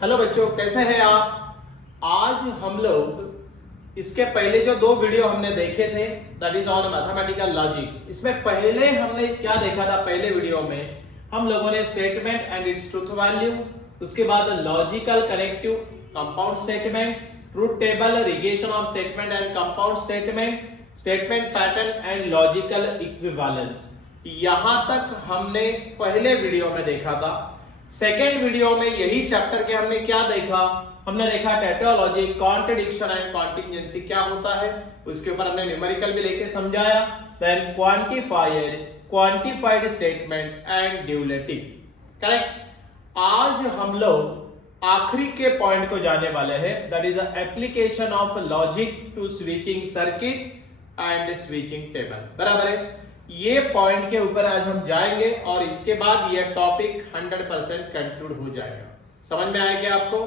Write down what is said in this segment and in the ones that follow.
Hello बच्चों, कैसे हैं आप। आज हम लोग इसके पहले जो दो वीडियो हमने देखे थे that is on mathematical logic. इसमें पहले हमने क्या देखा था, पहले वीडियो में हम लोगों ने statement and its truth value, उसके बाद logical connective compound statement, truth table, negation of statement and compound statement, statement pattern and logical equivalence. यहां तक हमने पहले वीडियो में देखा था। सेकेंड वीडियो में यही चैप्टर के हमने क्या देखा, हमने देखा टैटोलॉजी, कॉन्ट्रडिक्शन एंड कॉन्टिजेंसी क्या होता है, उसके ऊपर हमने न्यूमेरिकल भी लेके समझाया। Then quantifier, quantified statement and duality. Correct. आज हम लोग आखिरी के पॉइंट को जाने वाले हैं, that is application of logic to switching circuit and switching table. बराबर है, ये पॉइंट के ऊपर आज हम जाएंगे और इसके बाद ये टॉपिक 100% कंक्लूड हो जाएगा। समझ में आया क्या आपको?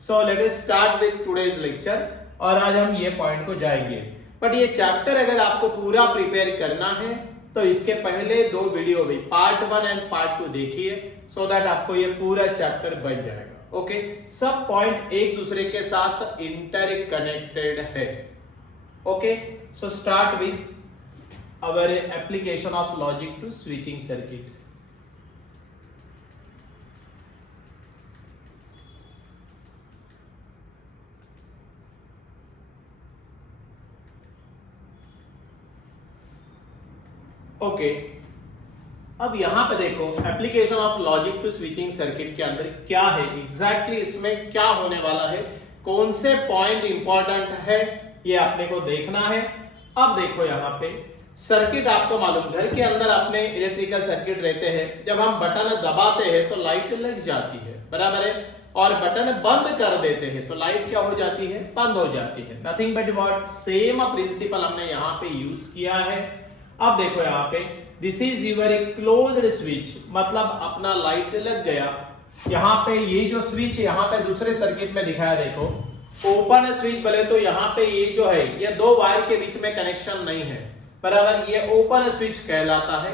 So let us start with today's lecture और आज हम ये पॉइंट को जाएंगे। बट ये चैप्टर अगर आपको पूरा प्रिपेयर करना है तो इसके पहले दो वीडियो भी पार्ट 1 एंड पार्ट 2 देखिए, सो दैट आपको ये पूरा चैप्टर बन जाएगा। ओके, सब पॉइंट एक दूसरे के साथ इंटरकनेक्टेड है। Okay, so start with our application of logic to switching circuit. Okay, अब यहां पे देखो application of logic to switching circuit के अंदर क्या है एग्जैक्टली, इसमें क्या होने वाला है, कौन से पॉइंट इंपॉर्टेंट है, ये आपने को देखना है। अब देखो यहां पे सर्किट आपको मालूम, घर के अंदर अपने इलेक्ट्रिकल सर्किट रहते हैं, जब हम बटन दबाते हैं तो लाइट लग जाती है, बराबर है, और बटन बंद कर देते हैं तो लाइट क्या हो जाती है, बंद हो जाती है। Nothing but what, same principle हमने यहाँ पे यूज किया है। अब देखो यहाँ पे this is your closed switch, मतलब अपना लाइट लग गया। यहाँ पे ये जो स्विच यहाँ पे दूसरे सर्किट में दिखाया, देखो ओपन स्विच बोले तो यहाँ पे ये जो है ये दो वायर के बीच में कनेक्शन नहीं है, बराबर, ये ओपन स्विच कहलाता है।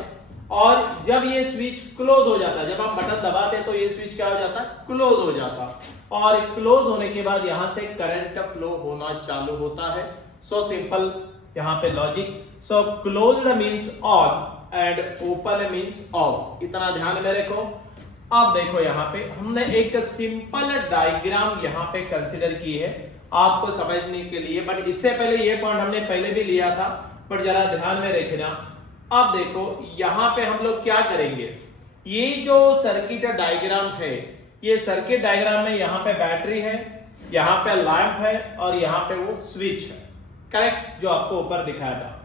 और जब ये स्विच क्लोज हो जाता है, जब हम बटन दबाते हैं तो ये स्विच क्या हो जाता है, क्लोज हो जाता है। और क्लोज होने के बाद यहां से करंट फ्लो होना चालू होता है। सो सिंपल यहां पे logic. So closed means on and open means of, इतना ध्यान में रखो। अब देखो यहाँ पे हमने एक सिंपल डायग्राम यहाँ पे कंसिडर की है आपको समझने के लिए, बट इससे पहले ये पॉइंट हमने पहले भी लिया था, पर जरा ध्यान में रखना। अब देखो यहां पे हम लोग क्या करेंगे, ये जो सर्किट डायग्राम है, ये सर्किट डायग्राम में यहां पे बैटरी है, यहां पे लैंप है और यहां पे वो स्विच है, करेक्ट, जो आपको ऊपर दिखाया था।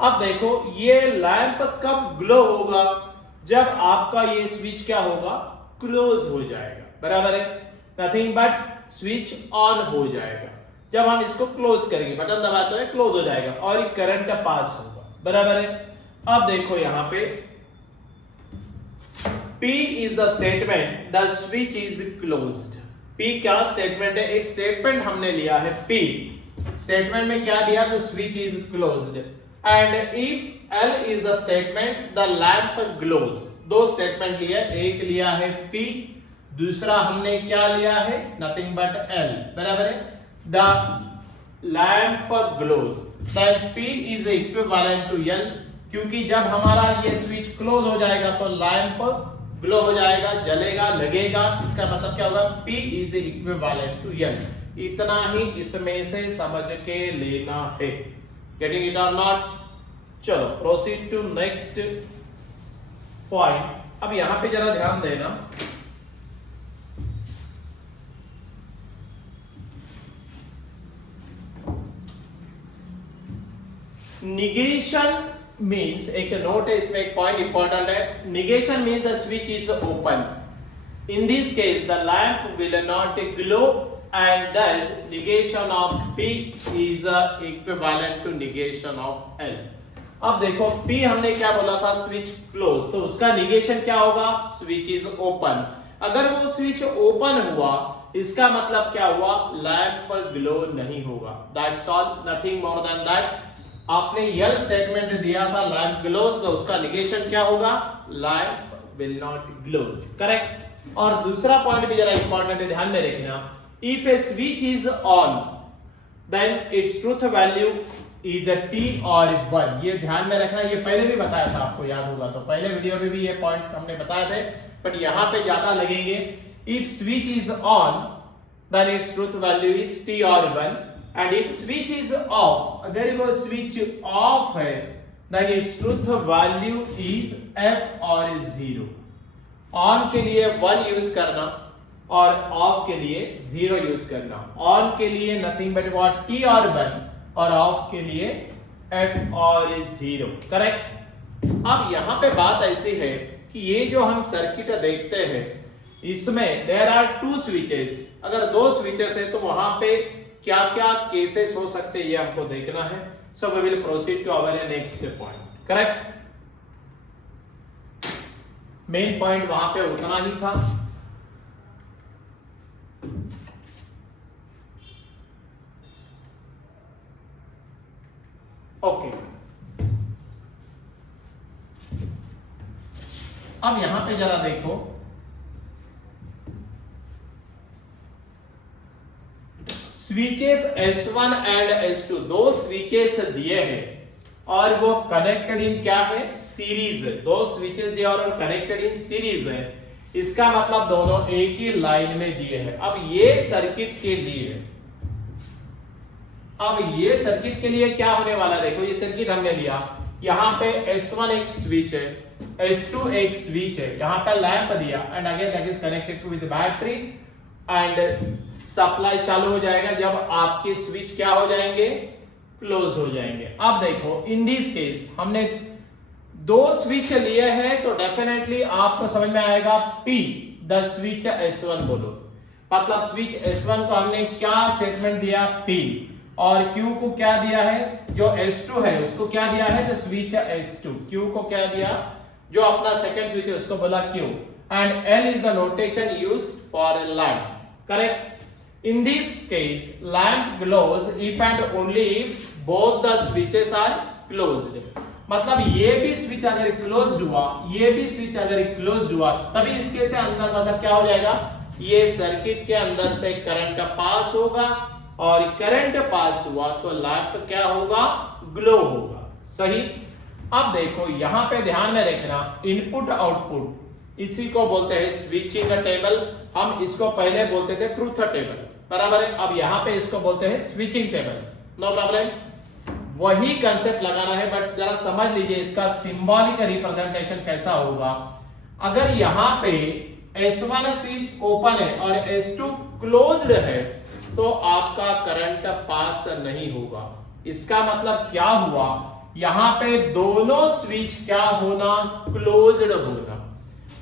अब देखो ये लैंप कब ग्लो होगा, जब आपका ये स्विच क्या होगा, क्लोज हो जाएगा, बराबर है, नथिंग बट स्विच ऑन हो जाएगा। जब हम इसको क्लोज करेंगे, बटन दबाते हुए क्लोज हो जाएगा और करंट पास होगा, बराबर है। अब देखो यहां पे P is the statement the switch is closed. P क्या स्टेटमेंट है, एक स्टेटमेंट हमने लिया है P, स्टेटमेंट में क्या दिया, the switch is closed. And if L is the statement the lamp glows. दो स्टेटमेंट लिया, एक लिया है P, दूसरा हमने क्या लिया है, नथिंग बट L, बराबर है। The lamp glows, then P is equivalent to L, क्योंकि जब हमारा ये स्विच क्लोज हो जाएगा तो लैंप ग्लो हो जाएगा, जलेगा, लगेगा, इसका मतलब क्या होगा, P is equivalent to L। इतना ही इसमें से समझ के लेना है। Getting it or not? चलो प्रोसीड टू नेक्स्ट पॉइंट। अब यहां पे जरा ध्यान देना, निगेशन मीन्स, एक नोट है इसमें, एक पॉइंट इंपॉर्टेंट है, negation means the switch is open, in this case the lamp will not glow and thus negation of P is equivalent to negation of L। अब देखो P हमने क्या बोला था, स्विच क्लोज, तो उसका निगेशन क्या होगा, स्विच इज ओपन। अगर वो स्विच ओपन हुआ इसका मतलब क्या हुआ, लैंप ग्लो नहीं होगा, that's all, nothing more than that. आपने यल स्टेटमेंट दिया था लैंप ग्लोज, तो उसका निगेशन क्या होगा, lamp will not glows, correct. और दूसरा पॉइंट भी जरा इंपॉर्टेंट है, ध्यान में रखना, if a switch is on then its truth value is a T और 1। ये ध्यान में रखना, ये पहले भी बताया था, आपको याद होगा तो पहले वीडियो में भी ये पॉइंट्स हमने बताए थे, बट यहां पे ज्यादा लगेंगे। If switch is on then its truth value is T और 1, and if switch is off, अगर वो स्विच ऑफ है then its truth value is F और 0। ऑन के लिए 1 यूज करना और ऑफ के लिए 0 यूज करना। ऑन के लिए नथिंग बट व्हाट टी और 1, और ऑफ के लिए एफ और 0। करेक्ट। अब यहां पे बात ऐसी है कि ये जो हम सर्किट देखते हैं इसमें देयर आर 2 स्विचेस। अगर 2 स्विचेस है तो वहां पे क्या क्या केसेस हो सकते हैं ये हमको देखना है। So we will proceed to our next point. Correct. Main point वहां पे उतना ही था। ओके, अब यहां पे जरा देखो, स्विचेस S1 एंड S2 दो स्विचेस दिए हैं और वो कनेक्टेड इन क्या है, सीरीज है। दो स्विचेस दिए और कनेक्टेड इन सीरीज है, इसका मतलब दोनों एक ही लाइन में दिए हैं। अब ये सर्किट के लिए, अब ये सर्किट के लिए क्या होने वाला, देखो ये सर्किट हमने लिया, यहां पे S1 एक स्विच है, S2 एक स्विच है, यहां पे लैंप दिया and again that is connected to with battery and supply चालू हो जाएगा जब आपके स्विच क्या हो जाएंगे, क्लोज हो जाएंगे। अब देखो इन दिस केस हमने 2 स्विच लिए हैं तो डेफिनेटली आपको समझ में आएगा P द स्विच S1 बोलो, मतलब स्विच S1 को हमने क्या स्टेटमेंट दिया P, और Q को क्या दिया है, जो S2 है उसको क्या दिया है, द स्विच S2। Q को क्या दिया, जो अपना सेकंड स्विच है उसको बोला Q, and L is the notation used for lamp. Correct. In this case, lamp glows if and only if both the switches are closed. मतलब ये भी स्विच अगर क्लोज्ड हुआ, ये भी स्विच अगर क्लोज्ड हुआ, तभी इसके से अंदर मतलब क्या हो जाएगा, ये सर्किट के अंदर से करंट पास होगा, और करंट पास हुआ तो लैंप क्या होगा, ग्लो होगा। सही। अब देखो यहां पे ध्यान में रखना, इनपुट आउटपुट इसी को बोलते हैं स्विचिंग टेबल। हम इसको पहले बोलते थे ट्रूथ टेबल, बराबर है। अब यहां पे इसको बोलते हैं स्विचिंग टेबल, नो प्रॉब्लम। वही कंसेप्ट लगाना है, बट जरा समझ लीजिए इसका सिंबॉलिक रिप्रेजेंटेशन कैसा होगा। अगर यहां पे S1 स्विच ओपन है और S2 क्लोज्ड है तो आपका करंट पास नहीं होगा। इसका मतलब क्या हुआ, यहां पे दोनों स्विच क्या होना, क्लोज्ड होना।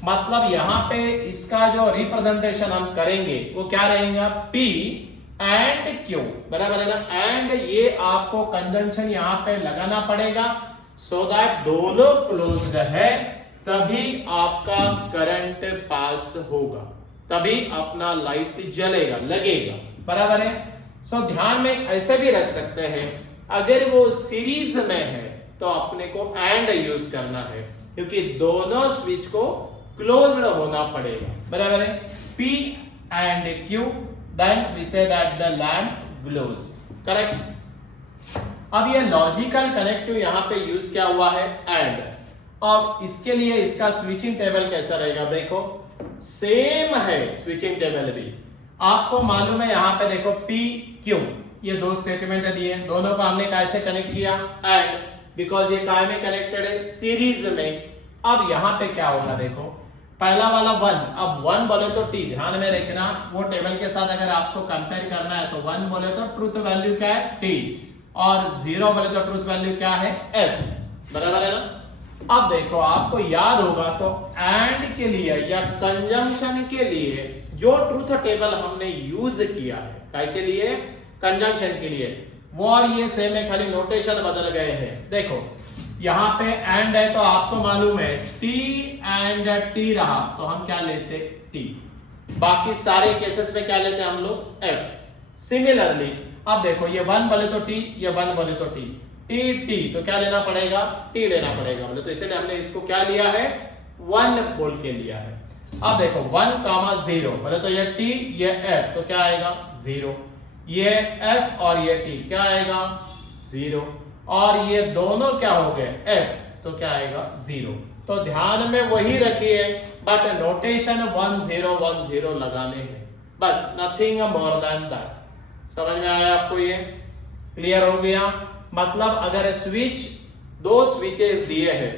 मतलब यहां पे इसका जो रिप्रेजेंटेशन हम करेंगे वो क्या रहेगा, P एंड Q, बराबर है ना। एंड ये आपको कंजंक्शन यहां पे लगाना पड़ेगा सो दैट दोनों क्लोज्ड है, तभी आपका करंट पास होगा, तभी अपना लाइट जलेगा, लगेगा, बराबर है। सो ध्यान में ऐसे भी रख सकते हैं, अगर वो सीरीज में है तो अपने को एंड यूज करना है, क्योंकि दोनों स्विच को क्लोज्ड होना पड़ेगा, बराबर है। P and Q, then we say that the lamp glows. Correct. अब ये लॉजिकल कनेक्टिव यहां पे यूज किया हुआ है एंड। अब इसके लिए इसका स्विचिंग टेबल कैसा रहेगा, देखो सेम है स्विचिंग टेबल भी। आपको मालूम है यहां पे देखो P Q, ये 2 स्टेटमेंट दिए, दोनों को हमने कैसे कनेक्ट किया, एंड, बिकॉज ये काय में कनेक्टेड है, सीरीज में। अब यहां पे क्या होगा, देखो पहला वाला 1, अब 1 बोले तो T, ध्यान में रखना वो टेबल के साथ अगर आपको कंपेयर करना है तो 1 बोले तो ट्रूथ वैल्यू क्या है T, और 0 बोले तो ट्रूथ वैल्यू क्या है F, बराबर है ना। अब देखो आपको याद होगा तो एंड के लिए या कंजंक्शन के लिए जो ट्रूथ टेबल हमने यूज किया है, काय के लिए, कंजंक्शन के लिए, वो और ये सेम है, खाली नोटेशन बदल गए हैं। देखो यहां पे एंड है तो आपको मालूम है T एंड T रहा तो हम क्या लेते T, बाकी सारे केसेस में क्या लेते हम लोग F। सिमिलरली अब देखो ये 1 बोले तो T, ये 1 बोले तो T, T तो क्या लेना पड़ेगा, T लेना पड़ेगा बोले तो, इसलिए हमने इसको क्या लिया है, 1 बोल के लिया है। अब देखो 1,0 बोले तो ये T ये F तो क्या आएगा 0, ये F और ये T क्या आएगा 0, और ये दोनों क्या हो गए F तो क्या आएगा 0। तो ध्यान में वही रखिए, बट नोटेशन 1010 लगाने हैं बस, नथिंग मोर देन दैट। समझ में आया आपको? ये क्लियर हो गया? मतलब अगर स्विच, दो स्विचेस दिए हैं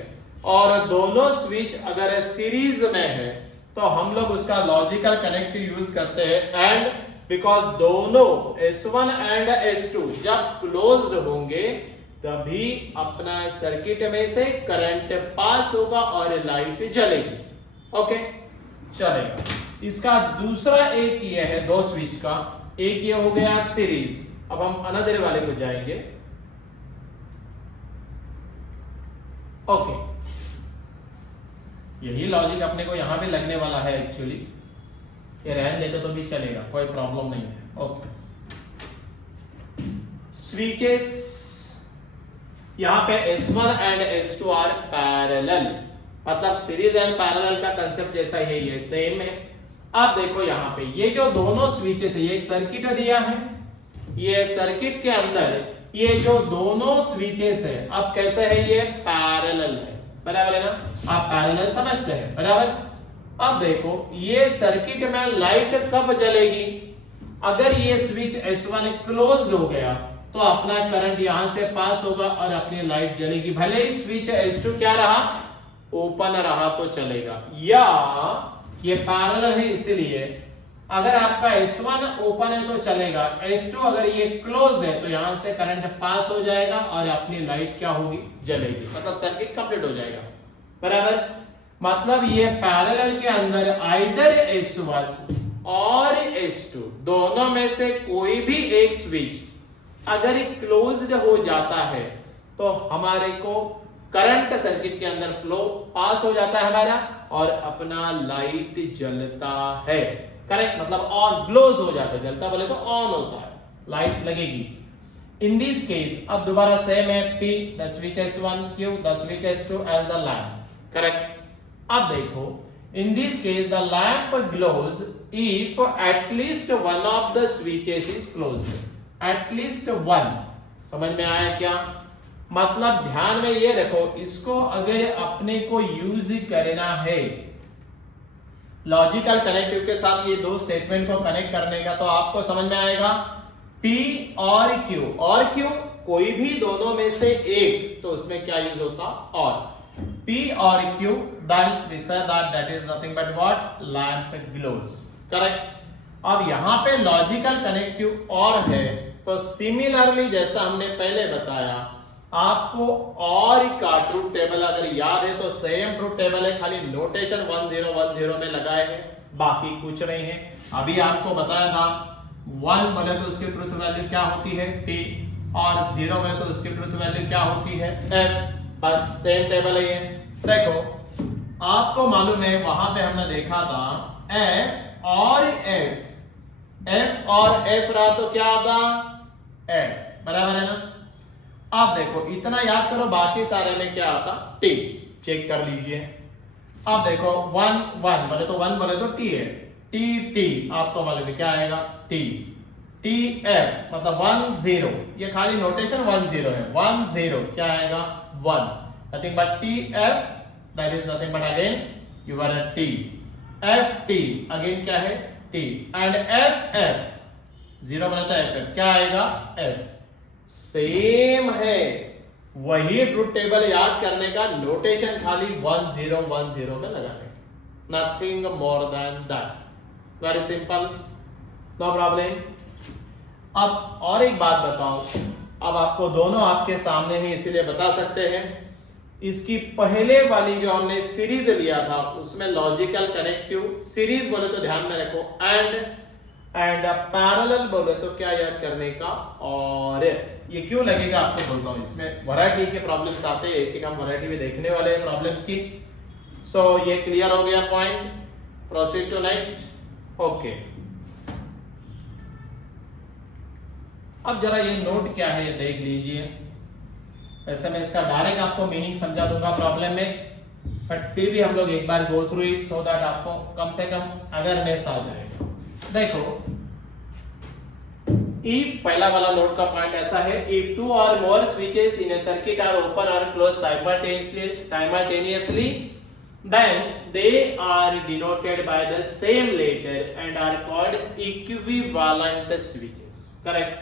और दोनों स्विच अगर सीरीज में है तो हम लोग उसका लॉजिकल कनेक्ट यूज करते हैं, एंड बिकॉज दोनों S1 एंड S2 जब क्लोज्ड होंगे तभी अपना सर्किट में से करंट पास होगा और लाइट जलेगी। ओके चलेगा। इसका दूसरा एक ये है दो स्विच का, एक ये हो गया सीरीज। अब हम अनदर वाले को जाएंगे। ओके यही लॉजिक अपने को यहां भी लगने वाला है एक्चुअली, ये रहन देते तो भी चलेगा, कोई प्रॉब्लम नहीं है। ओके स्विचेस यहां पे S1 and S2 are parallel, मतलब सीरीज एंड पैरेलल का कंसेप्ट जैसा है ये सेम है। अब देखो यहां पे ये जो दोनों स्विचेस है, ये एक सर्किट दिया है, ये सर्किट के अंदर ये जो दोनों स्विचेस है अब कैसे है, ये पैरेलल है, बराबर है ना? आप पैरेलल समझते हैं, बराबर? अब देखो ये सर्किट में लाइट कब जलेगी, अगर ये स्विच S1 क्लोज्ड हो गया तो अपना करंट यहां से पास होगा और अपनी लाइट जलेगी, भले ही स्विच S2 क्या रहा, ओपन रहा तो चलेगा। या ये पैरेलल है इसलिए अगर आपका S1 ओपन है तो चलेगा, S2 अगर ये क्लोज है तो यहां से करंट पास हो जाएगा और अपनी लाइट क्या होगी, जलेगी, मतलब सर्किट कंप्लीट हो जाएगा, बराबर? मतलब ये पैरेलल के अंदर आइदर S1 और S2 दोनों में से कोई भी एक स्विच अगर क्लोज्ड हो जाता है तो हमारे को करंट सर्किट के अंदर फ्लो पास हो जाता है हमारा और अपना लाइट जलता है, करेक्ट? मतलब ऑन, ग्लोज हो जाता है, जलता बोले तो ऑन होता है, लाइट लगेगी। इन दिस केस अब दोबारा सेम है, P the switch S1, Q the switch S2 and the lamp, correct? अब देखो in this case the lamp glows if at least one of the switches is closed, at least one. समझ में आया क्या? मतलब ध्यान में ये रखो, इसको अगर अपने को यूज करना है लॉजिकल कनेक्टिव के साथ, ये दो स्टेटमेंट को कनेक्ट करने का, तो आपको समझ में आएगा P और Q, और Q कोई भी दोनों में से एक, तो उसमें क्या यूज होता, और P और Q, then we say that is nothing but what, lamp glows, correct? अब यहां पे लॉजिकल कनेक्टिव और है, तो सिमिलरली जैसा हमने पहले बताया, आपको और का ट्रूथ टेबल अगर याद है तो सेम ट्रूथ टेबल है, खाली नोटेशन 1010 में लगाए हैं, बाकी कुछ नहीं है। अभी आपको बताया था 1 बोले तो उसकी ट्रूथ वैल्यू क्या होती है, T, और 0 बोले तो उसकी ट्रूथ वैल्यू क्या होती है, F, बस सेम टेबल है ये। देखो आपको मालूम है वहां पे हमने देखा था F और F और F रहा तो क्या आता, F, बराबर है ना? आप देखो इतना याद करो, बाकी सारे में क्या आता, T, चेक कर लीजिए। आप देखो 1 1 बोले तो 1 बोले तो T है, T आपको मालूम है क्या आएगा, T F मतलब 1 0, ये खाली नोटेशन 1 0 है, 1 0 क्या आएगा 1, nothing but TF, that is nothing but again your T, FT again क्या है T, एंड FF 0 बोले तो FF क्या आएगा F। सेम है, वही ट्रूथ टेबल याद करने का, नोटेशन खाली 1010 में लगाने का, nothing more than that, very simple, no problem. अब और एक बात बताओ, अब आपको दोनों आपके सामने ही इसीलिए बता सकते हैं, इसकी पहले वाली जो हमने सीरीज लिया था उसमें लॉजिकल कनेक्टिव, सीरीज बोले तो ध्यान में रखो एंड पैरेलल बोले तो क्या याद करने का, और ये क्यों लगेगा आपको बोलता हूं, इसमें वैरायटी के प्रॉब्लम्स आते हैं, एक हम वैरायटी भी देखने वाले हैं प्रॉब्लम्स की। सो ये क्लियर हो गया point, proceed to next. Okay अब जरा ये नोट क्या है ये देख लीजिए, वैसे मैं इसका डायरेक्ट आपको मीनिंग समझा दूंगा प्रॉब्लम में, बट फिर भी हम लोग एक बार go through it so that आपको कम से कम अवेयरनेस आ जाएगा। देखो इफ पहला वाला नोट का पॉइंट ऐसा है, if two or more switches in a circuit are open or close simultaneously then they are denoted by the same letter and are called equivalent switches. Correct?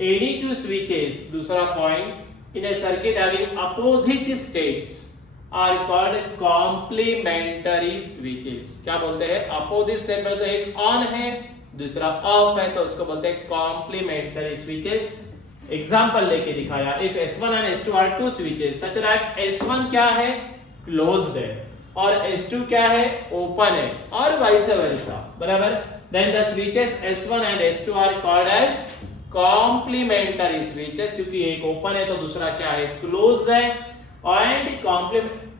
Any two switches, दूसरा point, in a circuit having opposite states are called complementary switches. क्या बोलते हैं? Opposite state मतलब एक on है, दूसरा off है, तो उसको बोलते हैं complementary switches. Example लेके दिखाया, if S1 and S2 are two switches such that S1 क्या है? Closed है और S2 क्या है? ओपन है और वाइस वर्सा, बराबर। Then the switches S1 and S2 are called as complementary switches, क्योंकि एक ओपन है तो दूसरा क्या है? क्लोज्ड है।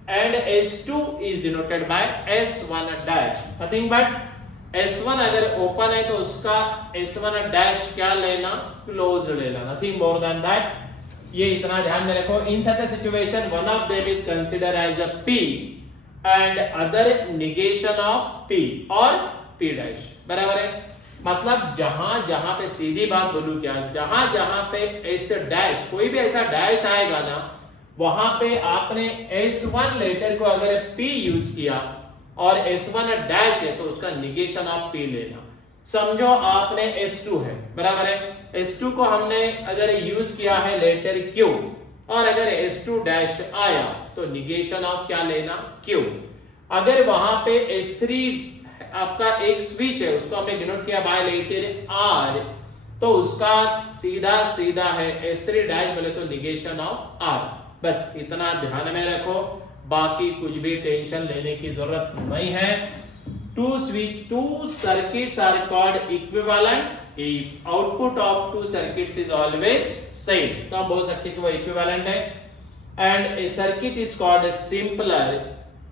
And S2 is denoted by S1 dash, nothing but S1 अगर ओपन है तो उसका S1 डैश क्या लेना? क्लोज्ड लेना, नथिंग मोर देन दैट। ये इतना ध्यान में रखो। In such a situation one of them is considered as a P and other negation of P और P dash, बराबर है। मतलब जहां जहां पे, सीधी बात बोलूं क्या, जहां जहां पे S डैश, कोई भी ऐसा डैश आएगा ना, वहां पे आपने S1 लेटर को अगर P यूज किया और S1 डैश है तो उसका निगेशन ऑफ P लेना। समझो आपने S2 है, बराबर है, S2 को हमने अगर यूज किया है लेटर Q और अगर S2 डैश आया तो निगेशन ऑफ क्या लेना? Q। अगर वहां पे S3 आपका एक स्विच है, उसको हमने डिनोट किया बाय लेटर R, तो उसका सीधा सीधा है S3 डैश बोले तो निगेशन ऑफ R। बस इतना ध्यान में रखो, बाकी कुछ भी टेंशन लेने की जरूरत नहीं है। two circuits are called equivalent if output of two circuits is always same, तो हम बोल सकते हैं कि वो equivalent है। and a circuit is called simpler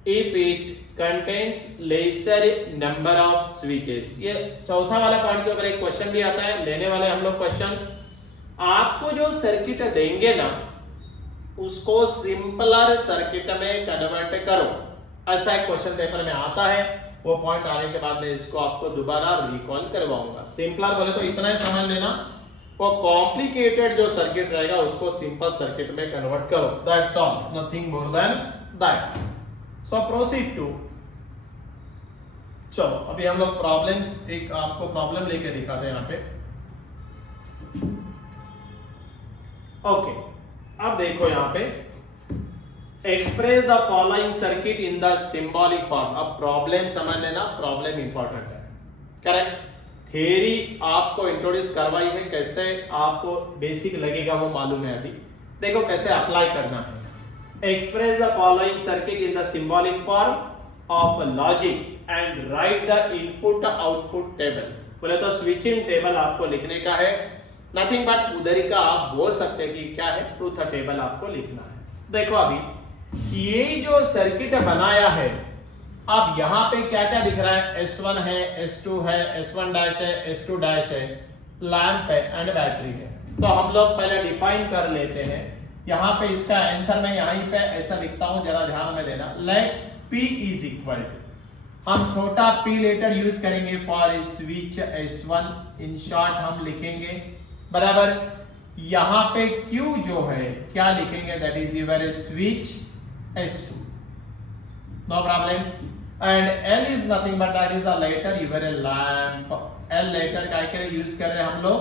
if it contains lesser number of switches। ये चौथा वाला पॉइंट के ऊपर एक क्वेश्चन भी आता है, लेने वाले हम लोग क्वेश्चन। आपको जो सर्किट देंगे ना उसको सिंपलर सर्किट में कन्वर्ट करो, ऐसा एक क्वेश्चन पेपर में आता है। वो पॉइंट आने के बाद मैं इसको आपको दोबारा रिकॉल करवाऊंगा। सिंपलर बोले तो इतना ही समझ लेना, वो कॉम्प्लिकेटेड जो सर्किट रहेगा उसको सिंपल सर्किट में कन्वर्ट करो, that's all, nothing more than that. So proceed to, चलो अभी हम लोग प्रॉब्लम्स, एक आपको प्रॉब्लम लेके दिखाते हैं यहाँ पे। ओके, अब देखो यहाँ पे, express the following circuit in the symbolic form. अब प्रॉब्लम समझ लेना, प्रॉब्लम इंपॉर्टेंट है, करेक्ट। थ्योरी आपको इंट्रोड्यूस करवाई है, कैसे आपको बेसिक लगेगा वो मालूम है। अभी देखो कैसे अप्लाई करना है। Express the following circuit in the symbolic form of logic and right the input output table. बोले तो स्विचिंग टेबल आपको लिखने का है, नथिंग बट उधर का आप बोल सकते हैं कि क्या है, ट्रूथ टेबल आपको लिखना है। देखो अभी ये जो सर्किट बनाया है, अब यहाँ पे क्या क्या दिख रहा है? S1 है, S2 है, S1 डैश है, S2 डैश है, लैंप है एंड बैटरी है। तो हम लोग पहले डिफाइन कर लेते हैं। यहाँ पे इसका आंसर मैं यहीं पे ऐसा लिखता हूं, जरा ध्यान में देना। Let P is equal to, हम छोटा P लेटर यूज करेंगे for switch S1, in short हम लिखेंगे, बराबर। यहाँ पे Q जो है क्या लिखेंगे? That is your switch S2, no problem, and L is nothing but that is a letter you are a lamp। L letter काय के लिए यूज कर रहे हैं हम लोग?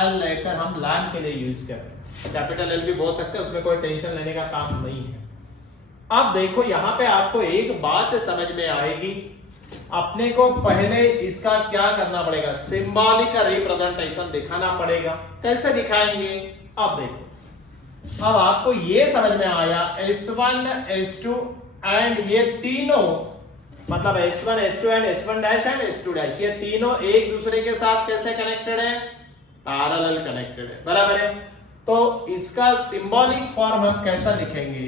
L लेटर हम लैंप के लिए यूज कर रहे हैं। कैपिटल L भी बोल सकते हैं, उसमें कोई टेंशन लेने का काम नहीं है। अब देखो यहाँ पे आपको एक बात समझ में आएगी, अपने को पहले इसका क्या करना पड़ेगा? सिंबॉलिक रिप्रेजेंटेशन दिखाना पड़ेगा। कैसे दिखाएंगे? अब देखो, अब आपको ये समझ में आया S1, S2 एंड ये तीनों, मतलब S1, S2 and S1 dash and S2 dash, ये तीनों एक दूसरे के साथ कैसे कनेक्टेड है? पैरेलल कनेक्टेड है, बराबर है। तो इसका सिंबॉलिक फॉर्म हम कैसा लिखेंगे?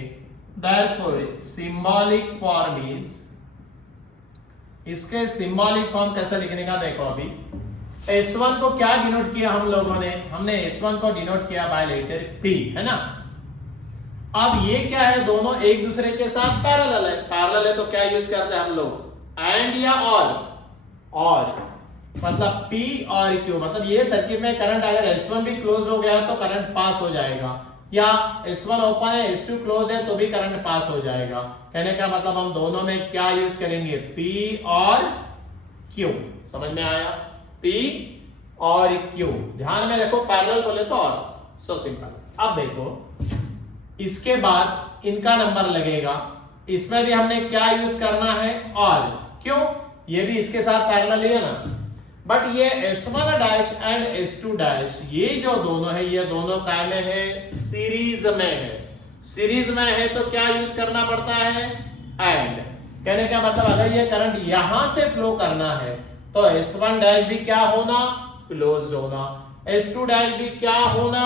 Therefore symbolic form is, इसके सिंबॉलिक फॉर्म कैसे लिखने का देखो। अभी S1 को क्या डिनोट किया हम लोगों ने? हमने S1 को डिनोट किया बाय लेटर P, है ना। अब ये क्या है, दोनों एक दूसरे के साथ पैरेलल है। पैरेलल है तो क्या यूज करते हैं हम लोग, एंड या और मतलब P और Q, मतलब ये सर्किट में करंट अगर S1 भी क्लोज हो गया तो करंट पास हो जाएगा, या S1 ओपन है S2 क्लोज है तो भी करंट पास हो जाएगा। कहने का मतलब हम दोनों में क्या यूज करेंगे, P और Q। समझ में आया, P और Q। ध्यान में रखो, पैरेलल बोले तो और, सो सिंपल। अब देखो इसके बाद इनका नंबर लगेगा, इसमें भी हमने क्या यूज करना है, और। क्यों, ये भी इसके साथ पैरेलल ही है ना। बट ये S1 dash and S2 dash, ये जो दोनों है ये दोनों काय में है, सीरीज में है। सीरीज में है तो क्या यूज करना पड़ता है, एंड। कहने का मतलब अगर ये करंट यहां से फ्लो करना है तो S1 डैश भी क्या होना, क्लोज्ड होना, S2 डैश भी क्या होना,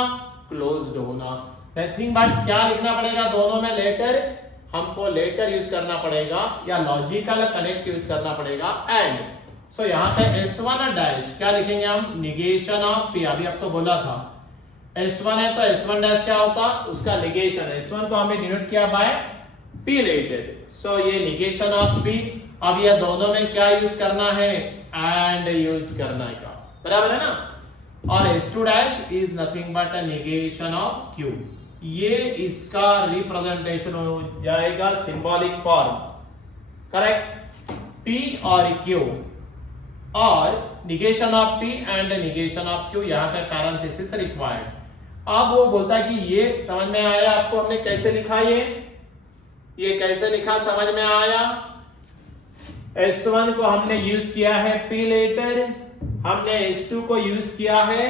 क्लोज्ड होना। नथिंग बट क्या लिखना पड़ेगा दोनों में, लेटर। हमको लेटर यूज करना पड़ेगा या लॉजिकल कनेक्ट यूज करना पड़ेगा, एंड। सो यहां पे S1 डैश क्या लिखेंगे हम, निगेशन ऑफ P। अभी आपको बोला था S1 है तो S1 डैश क्या होता, उसका निगेशन। S1 को हमने डिनोट किया बाय P लेटर, सो ये निगेशन ऑफ P। अब ये दोनों में क्या यूज करना है, एंड यूज करना है, बराबर है ना। और S2 dash is nothing but a negation of Q। ये इसका रिप्रेजेंटेशन हो जाएगा, सिंबॉलिक फॉर्म, करेक्ट। P और Q और negation of P and negation of Q, यहां पे पैरेंथेसिस रिक्वायर्ड। अब वो बोलता है कि ये समझ में आया आपको, हमने कैसे लिखा, ये कैसे लिखा समझ में आया। S1 को हमने यूज किया है P लेटर, हमने S2 को यूज किया है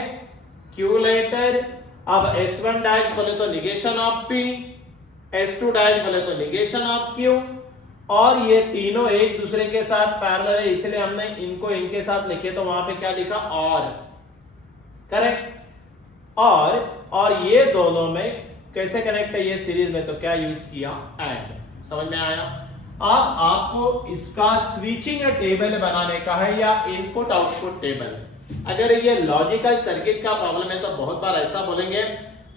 Q लेटर। अब S1 डैश बोले तो negation of P, S2 dash बोले तो निगेशन ऑफ Q, और ये तीनों एक दूसरे के साथ पैरेलल है, इसलिए हमने इनको इनके साथ लिखे तो वहां पे क्या लिखा, और, करेक्ट। और ये दोनों में कैसे कनेक्ट है, ये सीरीज में तो क्या यूज किया, एंड। समझ में आया। अब आपको इसका स्विचिंग टेबल बनाने का है, या इनपुट आउटपुट टेबल। अगर ये लॉजिकल सर्किट का प्रॉब्लम है तो बहुत बार ऐसा बोलेंगे,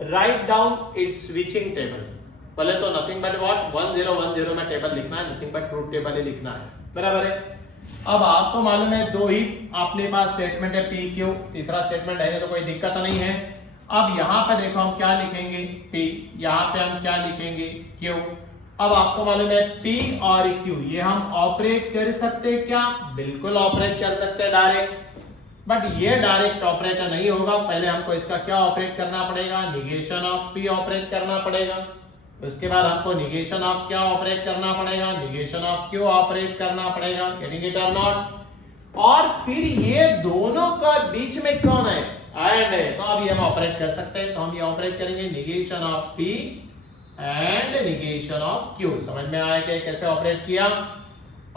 write down it's switching table. पहले तो नथिंग बट व्हाट, 1010 में टेबल लिखना है, नथिंग बट ट्रूथ टेबल ही लिखना है, बराबर है। अब आपको मालूम है दो ही अपने पास स्टेटमेंट है, P Q, तीसरा स्टेटमेंट है तो कोई दिक्कत नहीं है। अब यहां पर देखो हम क्या लिखेंगे, P, यहां पे हम क्या लिखेंगे, Q। अब आपको मालूम है P और Q ये हम ऑपरेट कर सकते हैं क्या, बिल्कुल ऑपरेट कर सकते हैं डायरेक्ट। बट ये डायरेक्ट ऑपरेटर नहीं होगा, पहले हमको इसका क्या ऑपरेट करना पड़ेगा, निगेशन ऑफ P ऑपरेट करना पड़ेगा। उसके बाद हमको निगेशन ऑफ क्या ऑपरेट करना पड़ेगा, निगेशन ऑफ Q ऑपरेट करना पड़ेगा, गेटिंग इट और नॉट। और फिर ये दोनों का बीच में कौन है, एंड है, तो अब ये हम ऑपरेट कर सकते हैं। तो हम ये ऑपरेट करेंगे negation of P and negation of Q। समझ में आया कि कैसे ऑपरेट किया।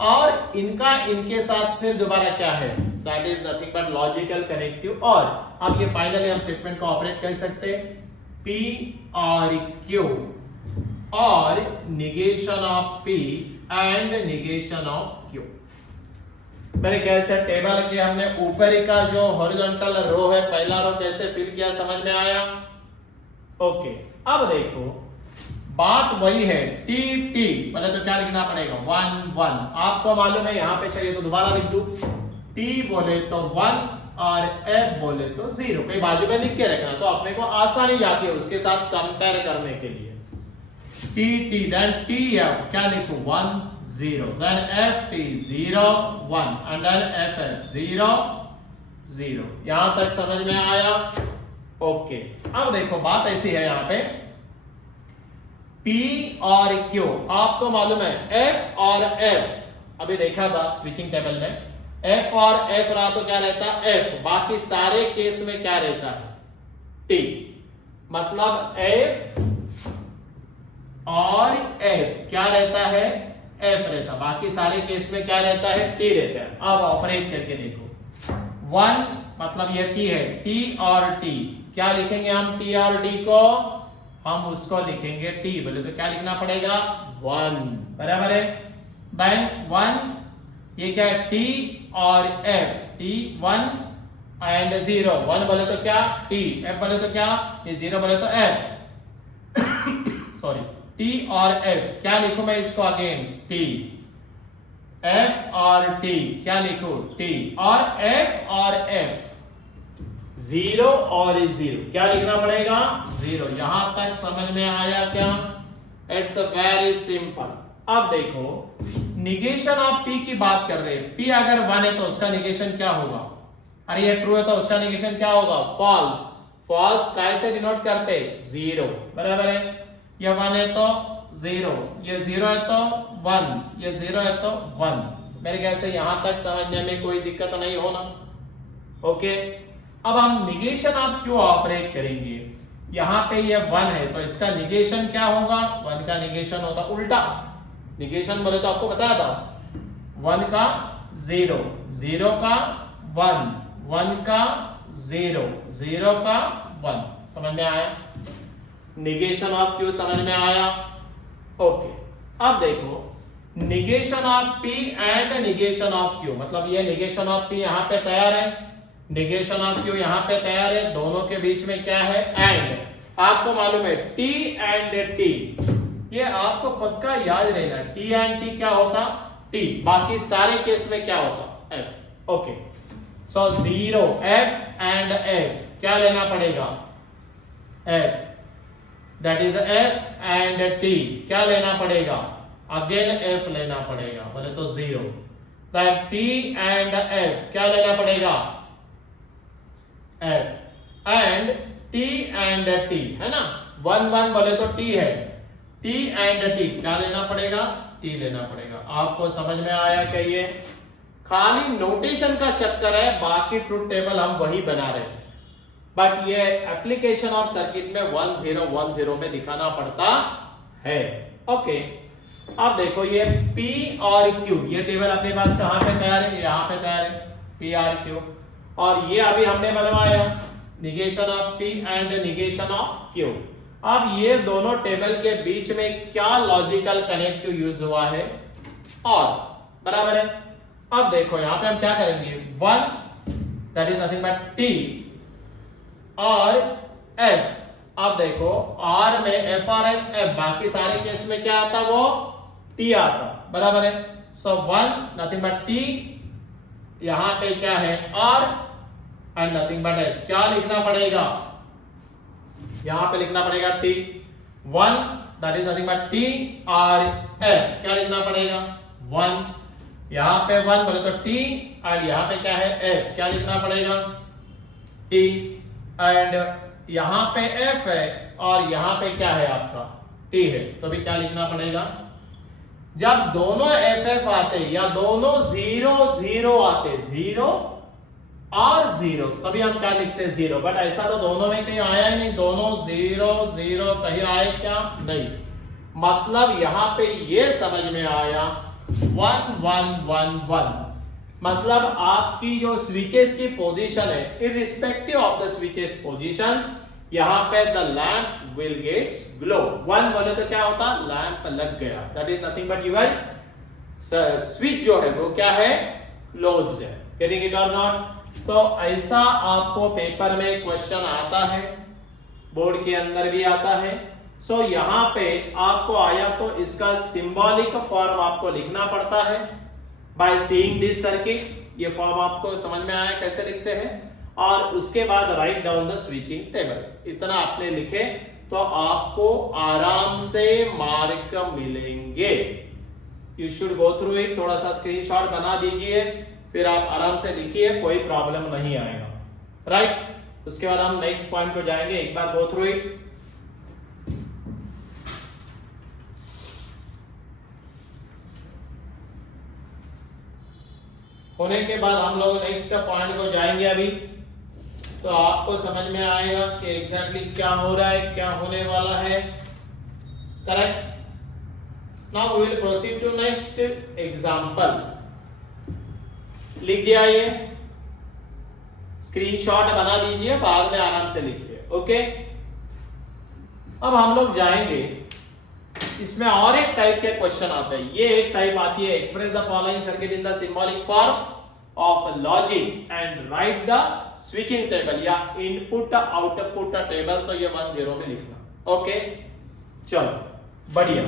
और इनका इनके साथ फिर दोबारा क्या है, that is nothing but logical connective. और अब ये फाइनली हम स्टेटमेंट को ऑपरेट कर सकते हैं, P और Q और negation of P and negation of Q। मेरे ख्याल से टेबल के हमने ऊपर का जो हॉरिजॉन्टल रो है, पहला रो कैसे फिल किया समझ में आया। ओके, अब देखो बात वही है, T T पहले तो क्या लिखना पड़ेगा, 1 1। आपको मालूम है यहां पे चाहिए तो दोबारा लिख दूं, T बोले तो 1 और F बोले तो 0, कहीं बाजू में लिख के रखना तो अपने को आसानी जाती है उसके साथ कंपेयर करने के लिए। T T then T F क्या लिखूं, 1 0, then F T 0 1 and then F F 0 0। यहां तक समझ में आया। ओके, अब देखो बात ऐसी है, यहां पे P और Q आपको मालूम है, F और F अभी देखा था स्विचिंग टेबल में, F और F रहा तो क्या रहता है F, बाकी सारे केस में क्या रहता है T। मतलब F और F क्या रहता है, F रहता, बाकी सारे केस में क्या रहता है T रहता है। अब ऑपरेट करके देखो, 1 मतलब ये T है, T और T क्या लिखेंगे हम, T और T को हम उसको लिखेंगे T, बोले तो क्या लिखना पड़ेगा 1, बराबर है। देन 1 ये क्या है T और F, T 1 एंड 0, 1 बोले तो क्या T, F बोले तो क्या, ये 0 बोले तो F। सॉरी टी और एफ, क्या लिखूं मैं इसको अगेन, टी, एफ और टी, क्या लिखूं, टी, और एफ और एफ, जीरो और जीरो, क्या लिखना पड़ेगा, जीरो। यहां तक समझ में आया क्या? It's very simple. अब देखो निगेशन ऑफ पी की बात कर रहे हैं, पी अगर 1 है तो उसका निगेशन क्या होगा, अरे ये ट्रू है तो उसका निगेशन क्या होगा, फॉल्स। फॉल्स कैसे डिनोट करते, जीरो, बराबर है। ये 1 है तो जीरो, ये जीरो है तो 1, ये जीरो है तो 1। मेरे ख्याल से यहां तक समझने में कोई दिक्कत नहीं होना। ओके, अब हम निगेशन ऑफ क्यू ऑपरेट करेंगे। यहां पे ये 1 है तो इसका निगेशन क्या होगा, 1 का निगेशन होगा उल्टा। निगेशन बोले तो आपको बताया था, 1 का 0, 0 का 1, 1 का 0, 0 का 1। समझ में आया? निगेशन ऑफ क्यू समझ में आया? ओके, अब देखो negation of P and negation of Q, मतलब ये निगेशन ऑफ पी यहां पे तैयार है, निगेशन ऑफ क्यू यहां पे तैयार है, दोनों के बीच में क्या है, एंड। आपको मालूम है टी एंड टी, ये आपको पक्का याद रहना, टी एंड टी क्या होता, टी, बाकी सारे केस में क्या होता, F. Okay, so zero, F and F, क्या लेना पड़ेगा, F, that is F and T, क्या लेना पड़ेगा, अगेन एफ लेना पड़ेगा, बोले तो zero. That T and F, क्या लेना पड़ेगा, F, and T and T, है ना, 1 1 बोले तो टी है, टी एंड टी, क्या लेना पड़ेगा, टी लेना पड़ेगा। आपको समझ में आया क्या? ये खाली नोटेशन का चक्कर है, बाकी ट्रुथ टेबल हम वही बना रहे हैं, बट ये एप्लीकेशन ऑफ सर्किट में 1 0 1 0 में दिखाना पड़ता है। ओके, अब देखो ये P और Q, ये टेबल अपने पास कहां पे तैयार है, यहाँ पे तैयार है, P और Q, और ये अभी हमने बनवाया negation of P and negation of Q। अब ये दोनों टेबल के बीच में क्या लॉजिकल कनेक्टिव यूज हुआ है, और, बराबर है। अब देखो यहां पे हम क्या करेंगे, 1 that is nothing but T और F। अब देखो R में F और F, बाकी सारे केस में क्या आता, वो T आता, बराबर है। सो 1 नथिंग बट T, यहां पे क्या है R and nothing but F, क्या लिखना पड़ेगा, यहां पे लिखना पड़ेगा T, 1 that is nothing but T और F, क्या लिखना पड़ेगा, 1, यहां पे 1 बोले तो T, और यहां पे क्या है F, क्या लिखना पड़ेगा, T, एंड यहां पे F है और यहां पे क्या है आपका T है, तो भी क्या लिखना पड़ेगा। जब दोनों FF आते या दोनों 0 0 आते, 0 और 0, तभी हम क्या लिखते हैं, 0। बट ऐसा तो दोनों में कहीं आया ही नहीं, दोनों 0 0 कहीं आए क्या, नहीं। मतलब यहां पे ये समझ में आया 1 1 1 1, मतलब आपकी जो स्विचेस की पोजीशन है, irrespective of the switches positions, यहां पे the lamp will gets glow. 1 बोले तो क्या होता, लैंप लग गया, that is nothing but your switch जो है वो क्या है, क्लोज्ड है। गेटिंग इट और नॉट? तो ऐसा आपको पेपर में क्वेश्चन आता है, बोर्ड के अंदर भी आता है। सो यहां पे आपको आया तो इसका सिंबॉलिक फॉर्म आपको लिखना पड़ता है बाय सीइंग दिस सर्किट। ये फॉर्म आपको समझ में आया कैसे लिखते हैं, और उसके बाद write down the switching table. इतना आपने लिखे तो आपको आराम से मार्क मिलेंगे। You should go through it, थोड़ा सा स्क्रीनशॉट बना दीजिए, फिर आप आराम से लिखिए, कोई प्रॉब्लम नहीं आएगा, राइट। उसके बाद हम नेक्स्ट पॉइंट को जाएंगे, एक बार गो थ्रू इट। होने के बाद हम लोग नेक्स्ट पॉइंट को जाएंगे अभी, तो आपको समझ में आएगा कि एग्जैक्टली क्या हो रहा है, क्या होने वाला है, correct. Now we will proceed to next example. लिख दिया, ये स्क्रीनशॉट बना दीजिए, बाद में आराम से लिखिए, ओके। अब हम लोग जाएंगे, इसमें और एक टाइप के क्वेश्चन आते हैं। ये एक टाइप आती है, express the following circuit in the symbolic form of logic and right the switching table, या इनपुट आउटपुट टेबल, तो ये 1 0 में लिखना, ओके। चलो बढ़िया।